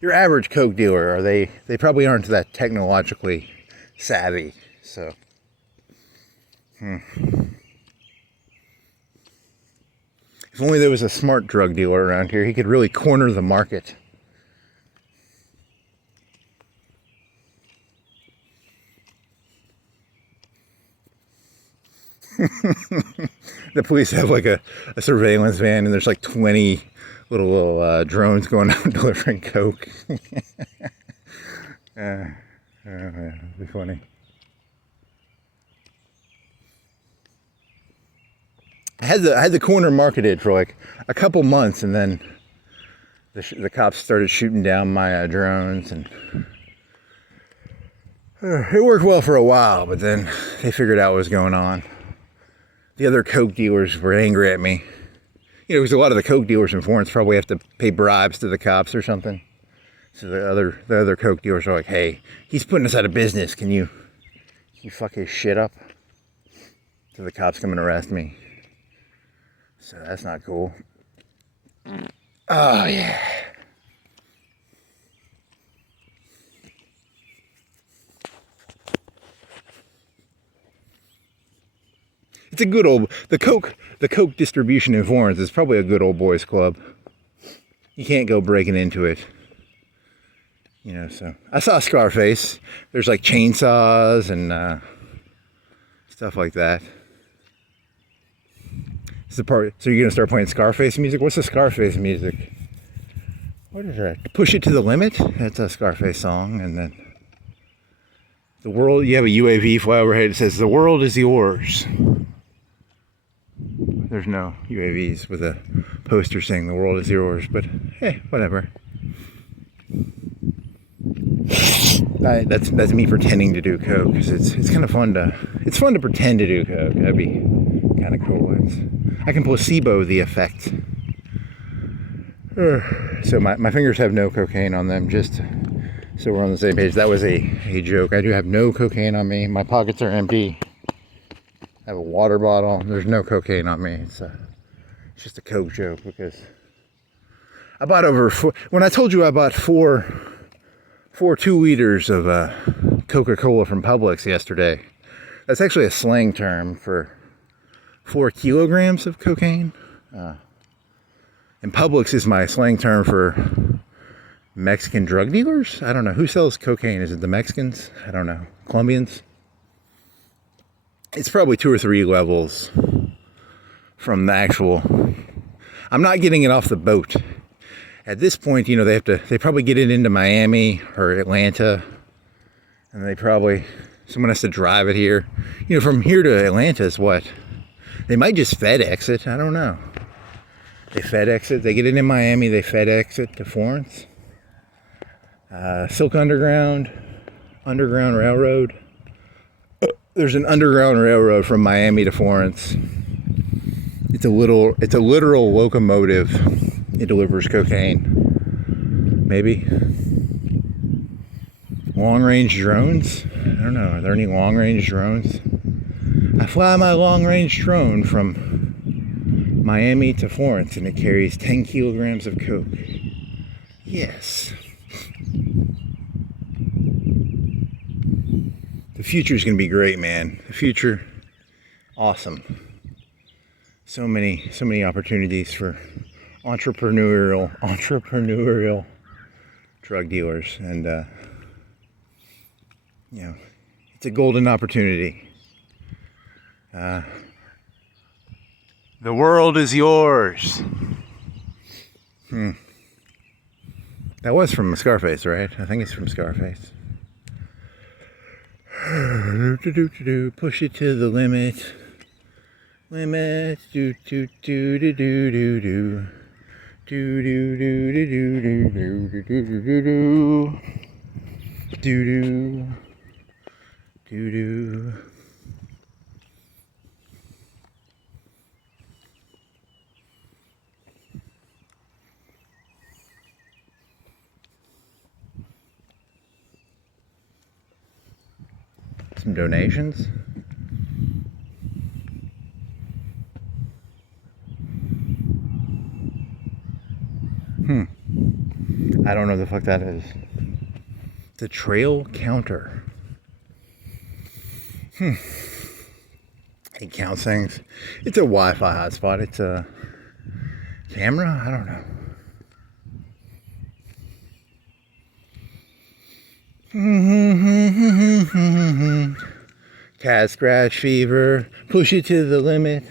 Your average coke dealer, they probably aren't that technologically savvy, so. If only there was a smart drug dealer around here, he could really corner the market. The police have like a surveillance van, and there's like 20 little drones going out delivering coke. It'd be funny. I had the corner marketed for like a couple months, and then the cops started shooting down my drones, and it worked well for a while, but then they figured out what was going on. The other coke dealers were angry at me. You know, because a lot of the coke dealers in Florence probably have to pay bribes to the cops or something. So the other coke dealers are like, hey, he's putting us out of business. Can you fuck his shit up? So the cops come and arrest me. So that's not cool. Oh, yeah. It's a good old, the coke distribution in Florence is probably a good old boys club. You can't go breaking into it. You know, so I saw Scarface. There's like chainsaws and stuff like that. This is the part. So you're gonna start playing Scarface music? What's the Scarface music? What is that? Push It to the Limit? That's a Scarface song. And then the world. You have a UAV fly overhead. It says, "The world is yours." There's no UAVs with a poster saying the world is yours, but hey, whatever. That's me pretending to do coke, because it's kind of fun to pretend to do coke. That'd be kind of cool. I can placebo the effect. So my fingers have no cocaine on them, just so we're on the same page. That was a joke. I do have no cocaine on me. My pockets are empty. I have a water bottle. There's no cocaine on me. It's just a Coke joke because I bought when I told you I bought four 2 liters of Coca-Cola from Publix yesterday. That's actually a slang term for 4 kilograms of cocaine. And Publix is my slang term for Mexican drug dealers. I don't know. Who sells cocaine? Is it the Mexicans? I don't know. Colombians? It's probably 2 or 3 levels from the actual. I'm not getting it off the boat. At this point, you know, they probably get it into Miami or Atlanta, and someone has to drive it here. You know, from here to Atlanta is what? They might just FedEx it. I don't know. They FedEx it. They get it in Miami. They FedEx it to Florence. Silk Underground Railroad. There's an underground railroad from Miami to Florence. It's a literal locomotive. It delivers cocaine. Maybe. Long-range drones? I don't know. Are there any long-range drones? I fly my long-range drone from Miami to Florence, and it carries 10 kilograms of coke. Yes. The future's going to be great, man. The future, awesome. So many opportunities for entrepreneurial drug dealers, and you know, it's a golden opportunity. The world is yours. That was from Scarface, right? I think it's from Scarface. Push it to the limit. Limit. Do do do do do do do. Do do do do do do do do do do do do do. Some donations. I don't know the fuck that is. It's a trail counter. It counts things. It's a Wi-Fi hotspot. It's a camera? I don't know. Cat scratch fever. Push it to the limit.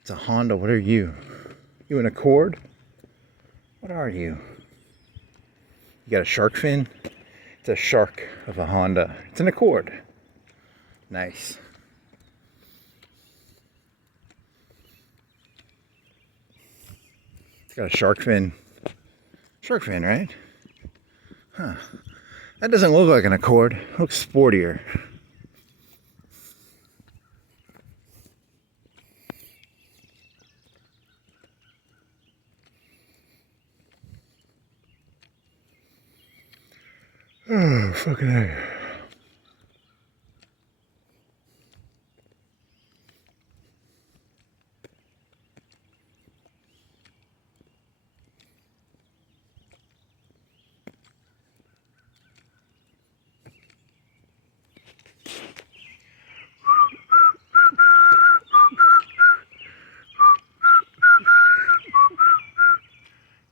It's a Honda. What are you? You an Accord? What are you? You got a shark fin? It's a shark of a Honda. It's an Accord. Nice. It's got a shark fin. Shark fin, right? Huh. That doesn't look like an Accord. It looks sportier. Oh, fucking A.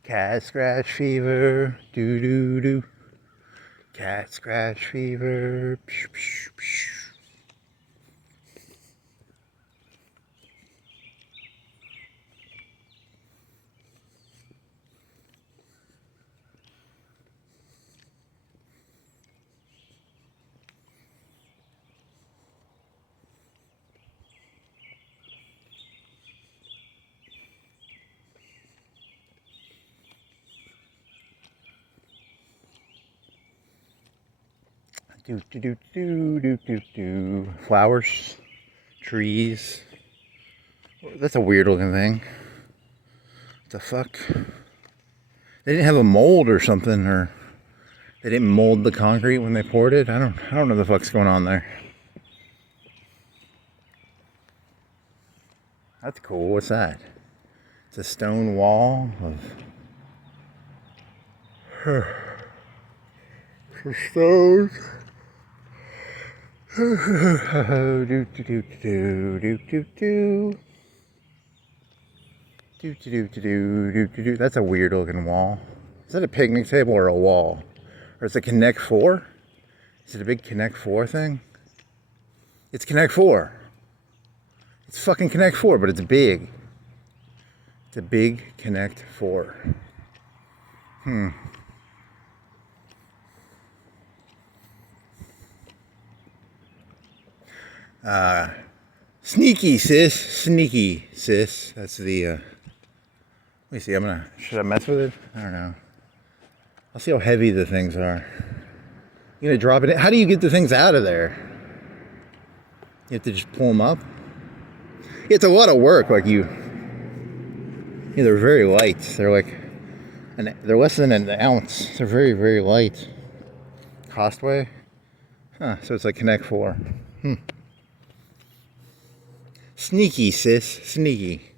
Cat scratch fever, doo doo doo. Cat scratch fever. Psh, psh, psh. Do do do do do do do. Flowers, trees. That's a weird looking thing. What the fuck? They didn't have a mold or something, or they didn't mold the concrete when they poured it. I don't know what the fuck's going on there. That's cool. What's that? It's a stone wall of stones. Do do do do do do do. Do do do do do do do. That's a weird looking wall. Is that a picnic table or a wall? Or is it Connect 4? Is it a big Connect 4 thing? It's Connect 4. It's fucking Connect 4, but it's big. It's a big Connect 4. Sneaky, sis. Sneaky, sis. That's the, let me see, should I mess with it? I don't know. I'll see how heavy the things are. You gonna drop it in? How do you get the things out of there? You have to just pull them up? It's a lot of work, like yeah, they're very light. They're like, they're less than an ounce. They're very, very light. Costway? Huh, so it's like Connect 4. Sneaky, sis. Sneaky.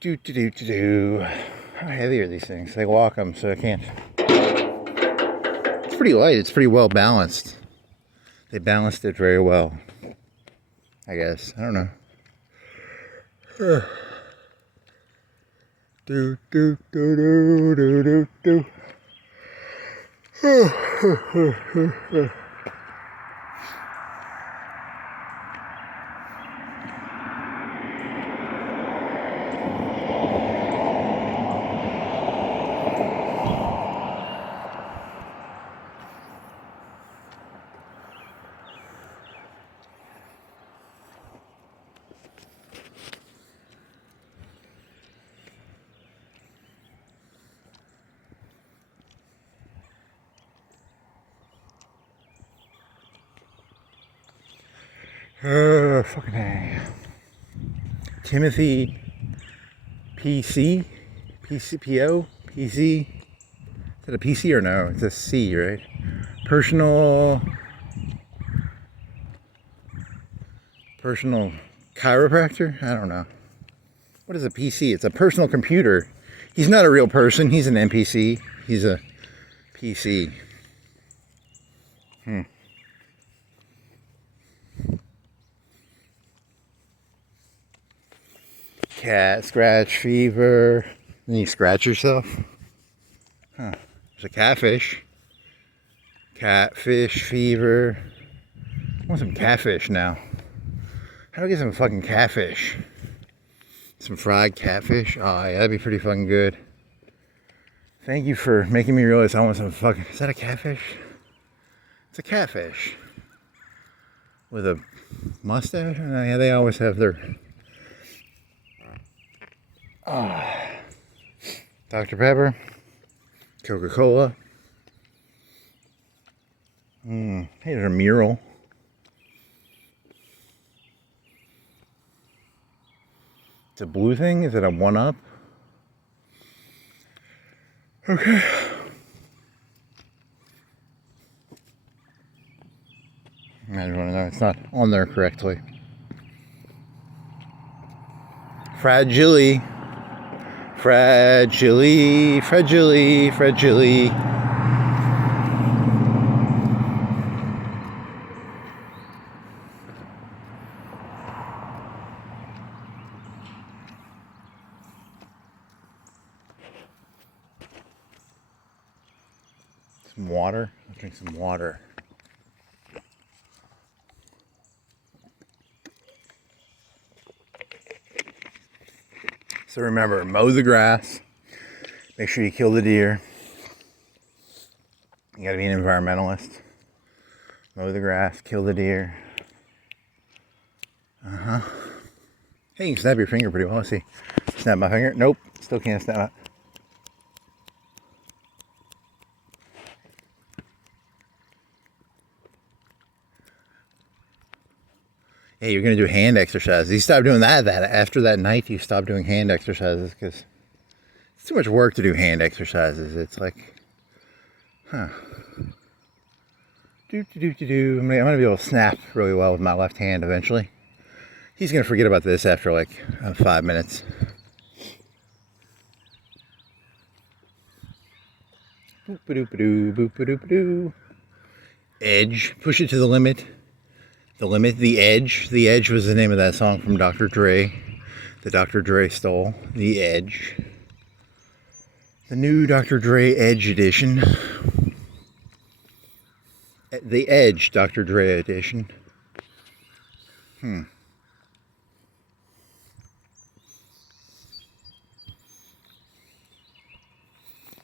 Do do do do do. How heavy are these things? They walk them, so I can't. It's pretty light. It's pretty well balanced. They balanced it very well, I guess. I don't know. Do do do do do do do. Fucking A. Timothy PC? PCPO? PC? Is it a PC or no? It's a C, right? Personal chiropractor? I don't know. What is a PC? It's a personal computer. He's not a real person. He's an NPC. He's a PC. Cat scratch fever. Then you scratch yourself. Huh. There's a catfish. Catfish fever. I want some catfish now. How do I get some fucking catfish? Some fried catfish? Oh yeah, that'd be pretty fucking good. Thank you for making me realize I want some fucking... Is that a catfish? It's a catfish. With a mustache? Yeah, they always have their... Dr. Pepper, Coca-Cola. Hey, there's a mural. It's a blue thing? Is it a 1-up? Okay. I just want to know it's not on there correctly. Fragile. Fragile, fragile, fragile. Some water. I'll drink some water. So remember, mow the grass. Make sure you kill the deer. You gotta be an environmentalist. Mow the grass, kill the deer. Hey, you can snap your finger pretty well. Let's see. Snap my finger. Nope, still can't snap it. hey, you're going to do hand exercises. You stop doing that after that night, you stop doing hand exercises because it's too much work to do hand exercises. It's like, huh. I'm going to be able to snap really well with my left hand eventually. He's going to forget about this after like 5 minutes. Boop-a-doop-a-doo, boop-a-doop-a-doo. Edge, push it to the limit. The limit, the edge. The Edge was the name of that song from Dr. Dre. The Dr. Dre stole. The Edge. The new Dr. Dre Edge edition. The Edge Dr. Dre edition.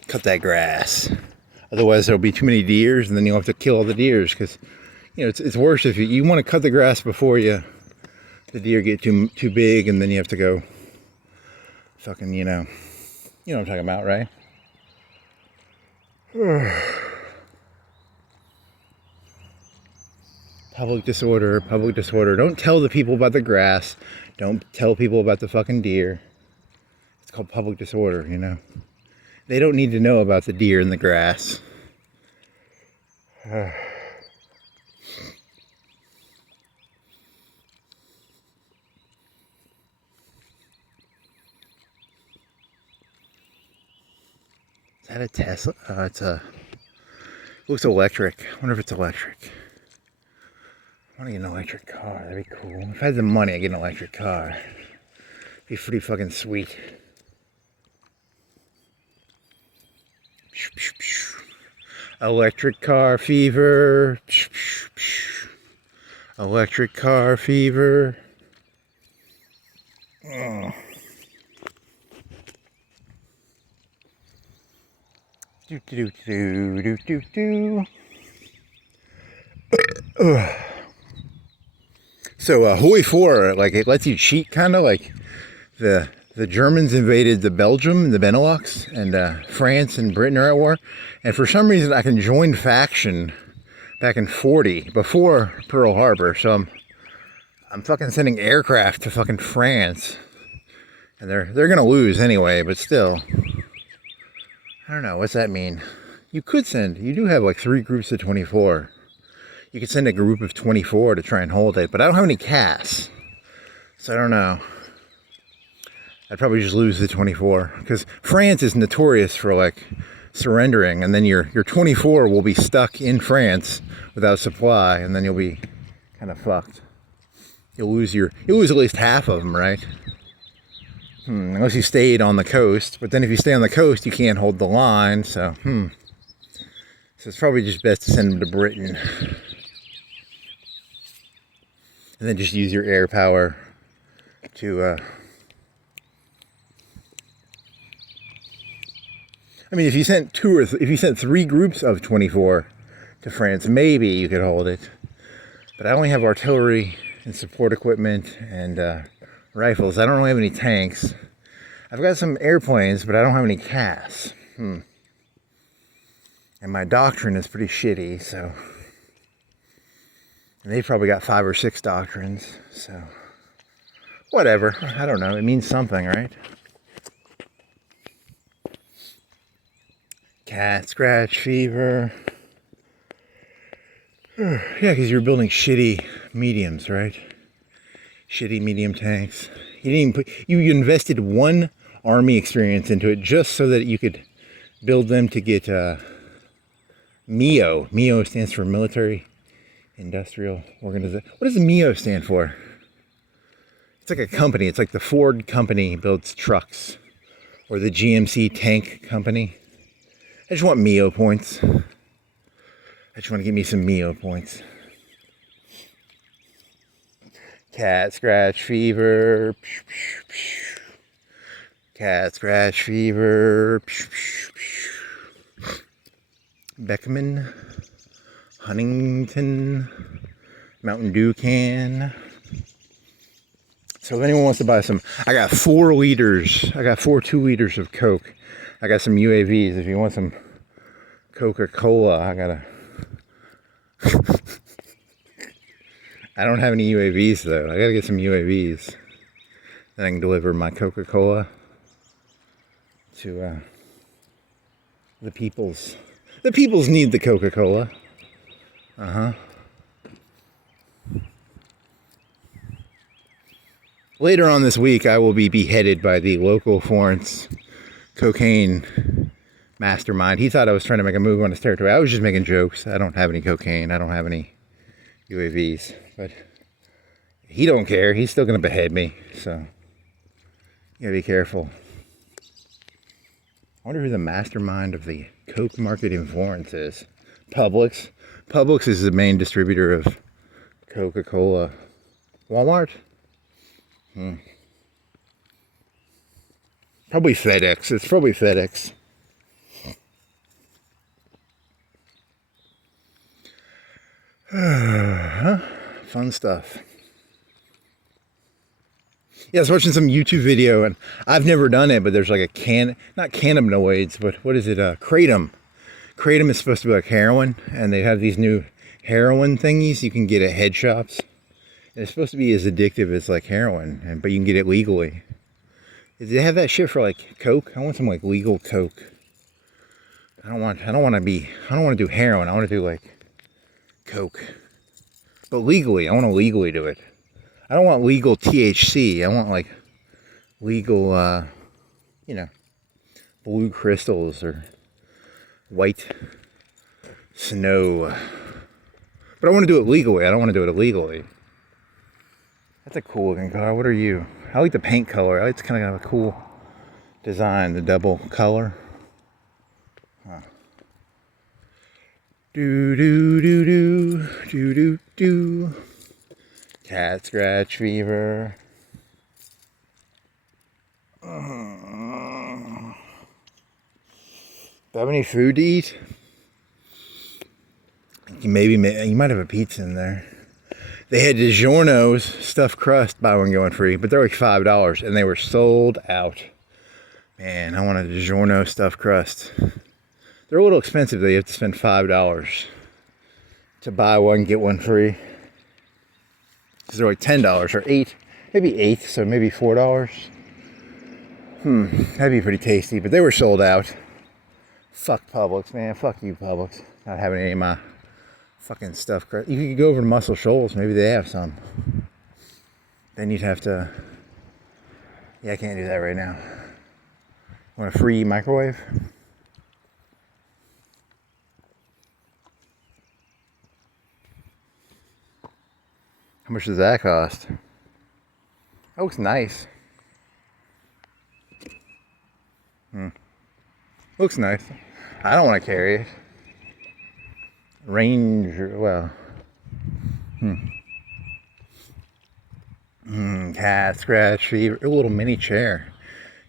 Cut that grass. Otherwise there'll be too many deers and then you'll have to kill all the deers because, you know, it's worse if you want to cut the grass before the deer get too big and then you have to go fucking, you know what I'm talking about, right? Public disorder, public disorder. Don't tell the people about the grass. Don't tell people about the fucking deer. It's called public disorder, you know. They don't need to know about the deer and the grass. Is that a Tesla? It looks electric. I wonder if it's electric. I want to get an electric car. That'd be cool. If I had the money, I'd get an electric car. It'd be pretty fucking sweet. Electric car fever. Electric car fever. Do do do do do do. So Hoi 4, like it lets you cheat, kind of like the Germans invaded the Belgium and the Benelux, and France and Britain are at war. And for some reason, I can join faction back in 40 before Pearl Harbor. So I'm fucking sending aircraft to fucking France, and they're gonna lose anyway. But still, I don't know what's that mean. You do have like 3 groups of 24. You could send a group of 24 to try and hold it, but I don't have any CAS, so I don't know. I'd probably just lose the 24, because France is notorious for like surrendering, and then your 24 will be stuck in France without supply, and then you'll be kind of fucked. You'll lose at least half of them, right? Unless you stayed on the coast, but then if you stay on the coast, you can't hold the line, so So it's probably just best to send them to Britain. And then just use your air power to, I mean, if you sent 3 groups of 24 to France, maybe you could hold it. But I only have artillery and support equipment and rifles. I don't really have any tanks. I've got some airplanes, but I don't have any CAS. And my doctrine is pretty shitty, so. And they've probably got 5 or 6 doctrines, so. Whatever. I don't know. It means something, right? Cat scratch fever. Yeah, because you're building shitty mediums, right? Shitty medium tanks. You didn't even you invested 1 army experience into it just so that you could build them to get MEO. MEO stands for Military Industrial Organization. What does MEO stand for? It's like a company. It's like the Ford company builds trucks, or the GMC tank company. I just want MEO points. I just want to get me some MEO points. Cat scratch fever. Cat scratch fever. Beckman. Huntington. Mountain Dew can. So if anyone wants to buy some, I got 4 liters. I got 4 2-liters of Coke. I got some UAVs. If you want some Coca-Cola, I I don't have any UAVs though. I gotta get some UAVs. Then I can deliver my Coca-Cola to the peoples. The peoples need the Coca-Cola. Later on this week, I will be beheaded by the local Florence cocaine mastermind. He thought I was trying to make a move on his territory. I was just making jokes. I don't have any cocaine. I don't have any UAVs. But he don't care. He's still going to behead me. So, you gotta be careful. I wonder who the mastermind of the coke market in Florence is. Publix. Publix is the main distributor of Coca-Cola. Walmart? Probably FedEx. It's probably FedEx. Fun stuff. Yeah, I was watching some YouTube video, and I've never done it, but there's like a not cannabinoids, but what is it? Kratom. Kratom is supposed to be like heroin, and they have these new heroin thingies you can get at head shops. And it's supposed to be as addictive as like heroin, but you can get it legally. Do they have that shit for like coke? I want some like legal coke. I don't want to do heroin. I want to do like coke, but legally. I want to legally do it. I don't want legal THC. I want like legal, blue crystals or white snow. But I want to do it legally. I don't want to do it illegally. That's a cool looking car. What are you? I like the paint color. It's kind of got a cool design, the double color. Huh. Do do do do do do do. Cat scratch fever. Do I have any food to eat? You might have a pizza in there. They had DiGiorno's stuffed crust, buy one, get one free, but they're like $5, and they were sold out. Man, I want a DiGiorno stuffed crust. They're a little expensive, though. You have to spend $5 to buy one, get one free. Because they're like $10 or $8, maybe $8, so maybe $4. That'd be pretty tasty, but they were sold out. Fuck Publix, man. Fuck you, Publix. Not having any of my fucking stuff. You could go over to Muscle Shoals, maybe they have some. Then you'd have to. Yeah, I can't do that right now. Want a free microwave? How much does that cost? That looks nice. Looks nice. I don't want to carry it. Ranger, well. Cat scratch fever. A little mini chair.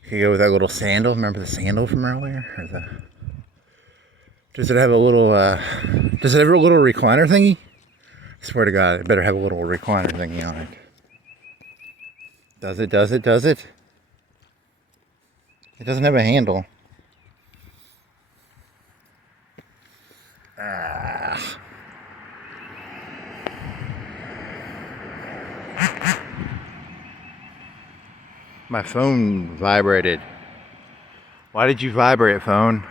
You could go with that little sandal. Remember the sandal from earlier? Does it have a little recliner thingy? I swear to God, it better have a little recliner thingy on it. Does it? It doesn't have a handle. My phone vibrated. Why did you vibrate, phone?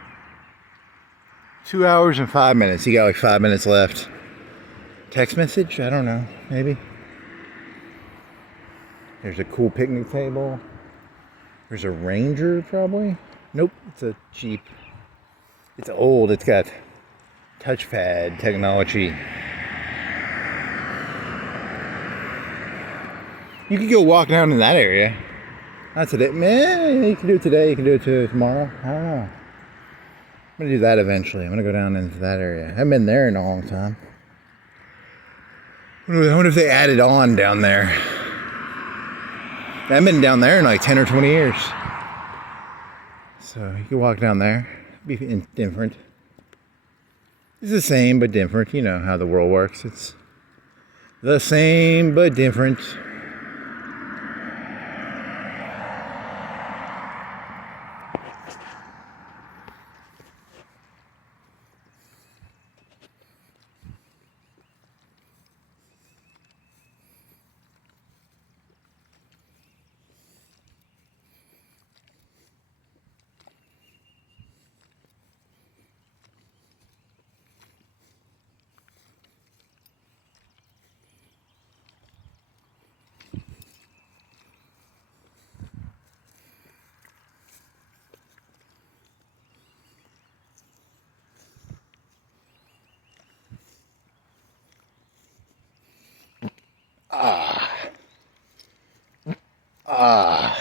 2 hours and 5 minutes. You got like 5 minutes left. Text message? I don't know. Maybe. There's a cool picnic table. There's a Ranger, probably. Nope, it's a Jeep. It's old. It's got touchpad technology. You could go walk down in that area. Not today. Man, you can do it today. You can do it tomorrow. I don't know. I'm going to do that eventually. I'm going to go down into that area. I haven't been there in a long time. I wonder if they added on down there. I haven't been down there in like 10 or 20 years. So you can walk down there. Be different. It's the same but different. You know how the world works. It's the same but different. Cat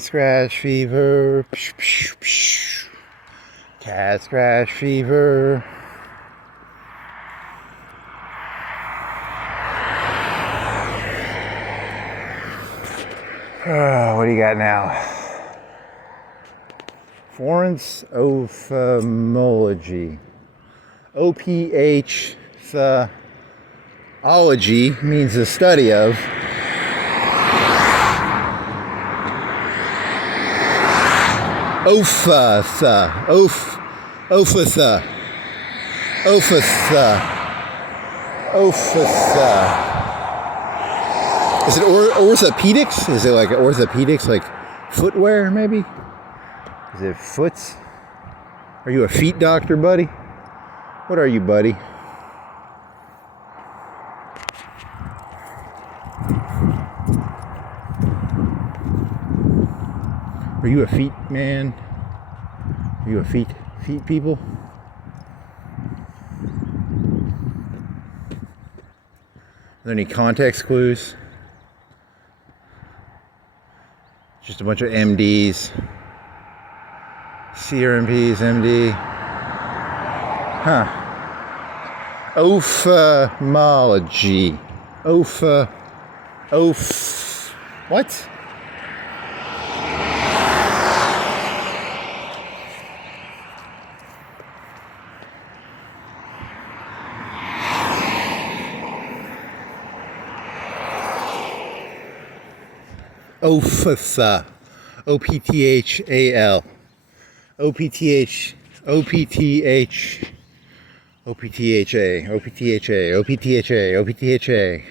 scratch fever. Cat scratch fever. What do you got now? Florence ophthalmology. OPH ology means the study of. Is it orthopedics? Is it like orthopedics, like footwear maybe? Is it foots? Are you a feet doctor, buddy? What are you, buddy? Are you a feet man? Are you a feet people? Are there any context clues? Just a bunch of MDs. CRMPs, MD. Huh. Ophthalmology. What? Ophtha. O-P-T-H-A-L. O-P-T-H. O-P-T-H. O-P-T-H-A. O-P-T-H-A. O-P-T-H-A. O-P-T-H-A.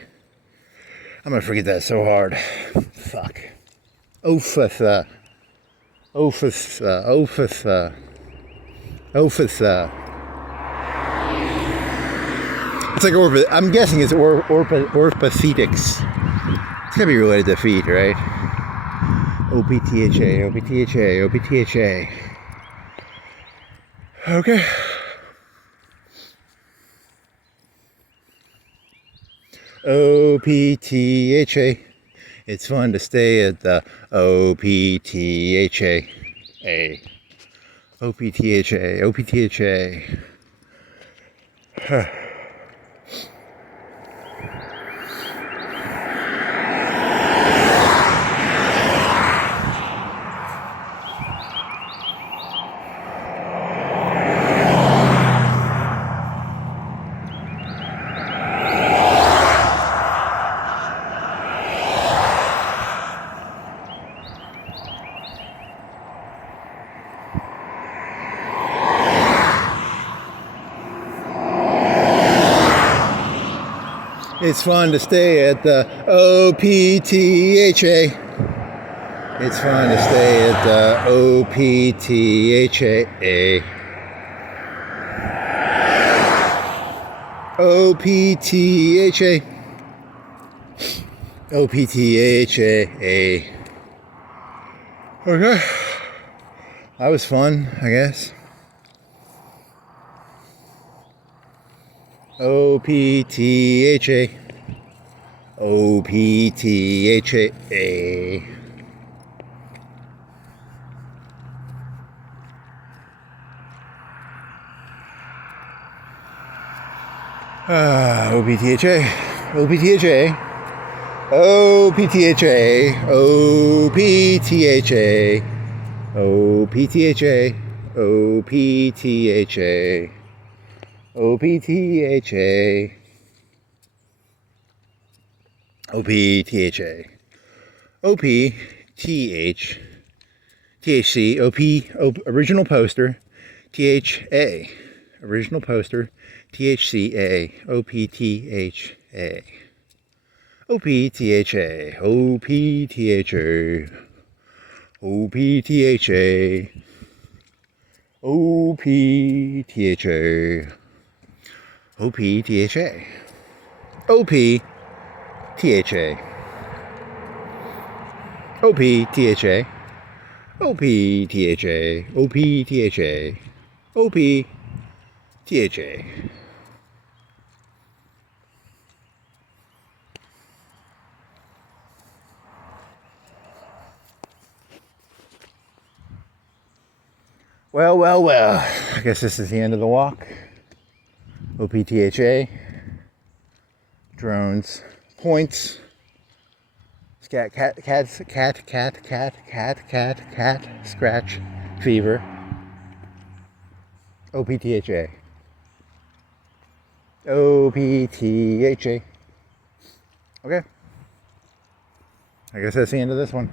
I'm gonna forget that so hard. Fuck. Ophtha. Ophtha. Ophtha. Ophtha. It's like I'm guessing it's orthopedics. It's gotta be related to feet, right? O-P-T-H-A, O-P-T-H-A, O-P-T-H-A. Okay. O-P-T-H-A. It's fun to stay at the O-P-T-H-A. O-P-T-H-A, O-P-T-H-A. Huh. It's fun to stay at the O-P-T-H-A. It's fun to stay at the O-P-T-H-A. O-P-T-H-A. O-P-T-H-A. Okay. That was fun, I guess. O-P-T-H-A. O-P-T-H-A. O-P-T-H-A. O-P-T-H-A. O-P-T-H-A. O-P-T-H-A. O-P-T-H-A. O-P-T-H-A. O-P-T-H-A. O-P-T-H-A. O-P-T-H. T-H-C. O-P. Original poster. T-H-A. Original poster. T-H-C-A. O-P-T-H-A. O-P-T-H-A. O-P-T-H-A. O-P-T-H-A. O-P-T-H-A. O-P-T-H-A. O-P-T-H-A. O-P-T-H-A. O-P-T-H-A. O-P-T-H-A. O-P-T-H-A. O-P-T-H-A. O-P-T-H-A. O-P-T-H-A. O-P-T-H-A. O-P-T-H-A. O-P-T-H-A. O-P-T-H-A. O-P-T-H-A. THA. Well, well, well. I guess this is the end of the walk. OPTHA. Drones. Points. Cat, scratch, fever. OPTHA. OPTHA. Okay. I guess that's the end of this one.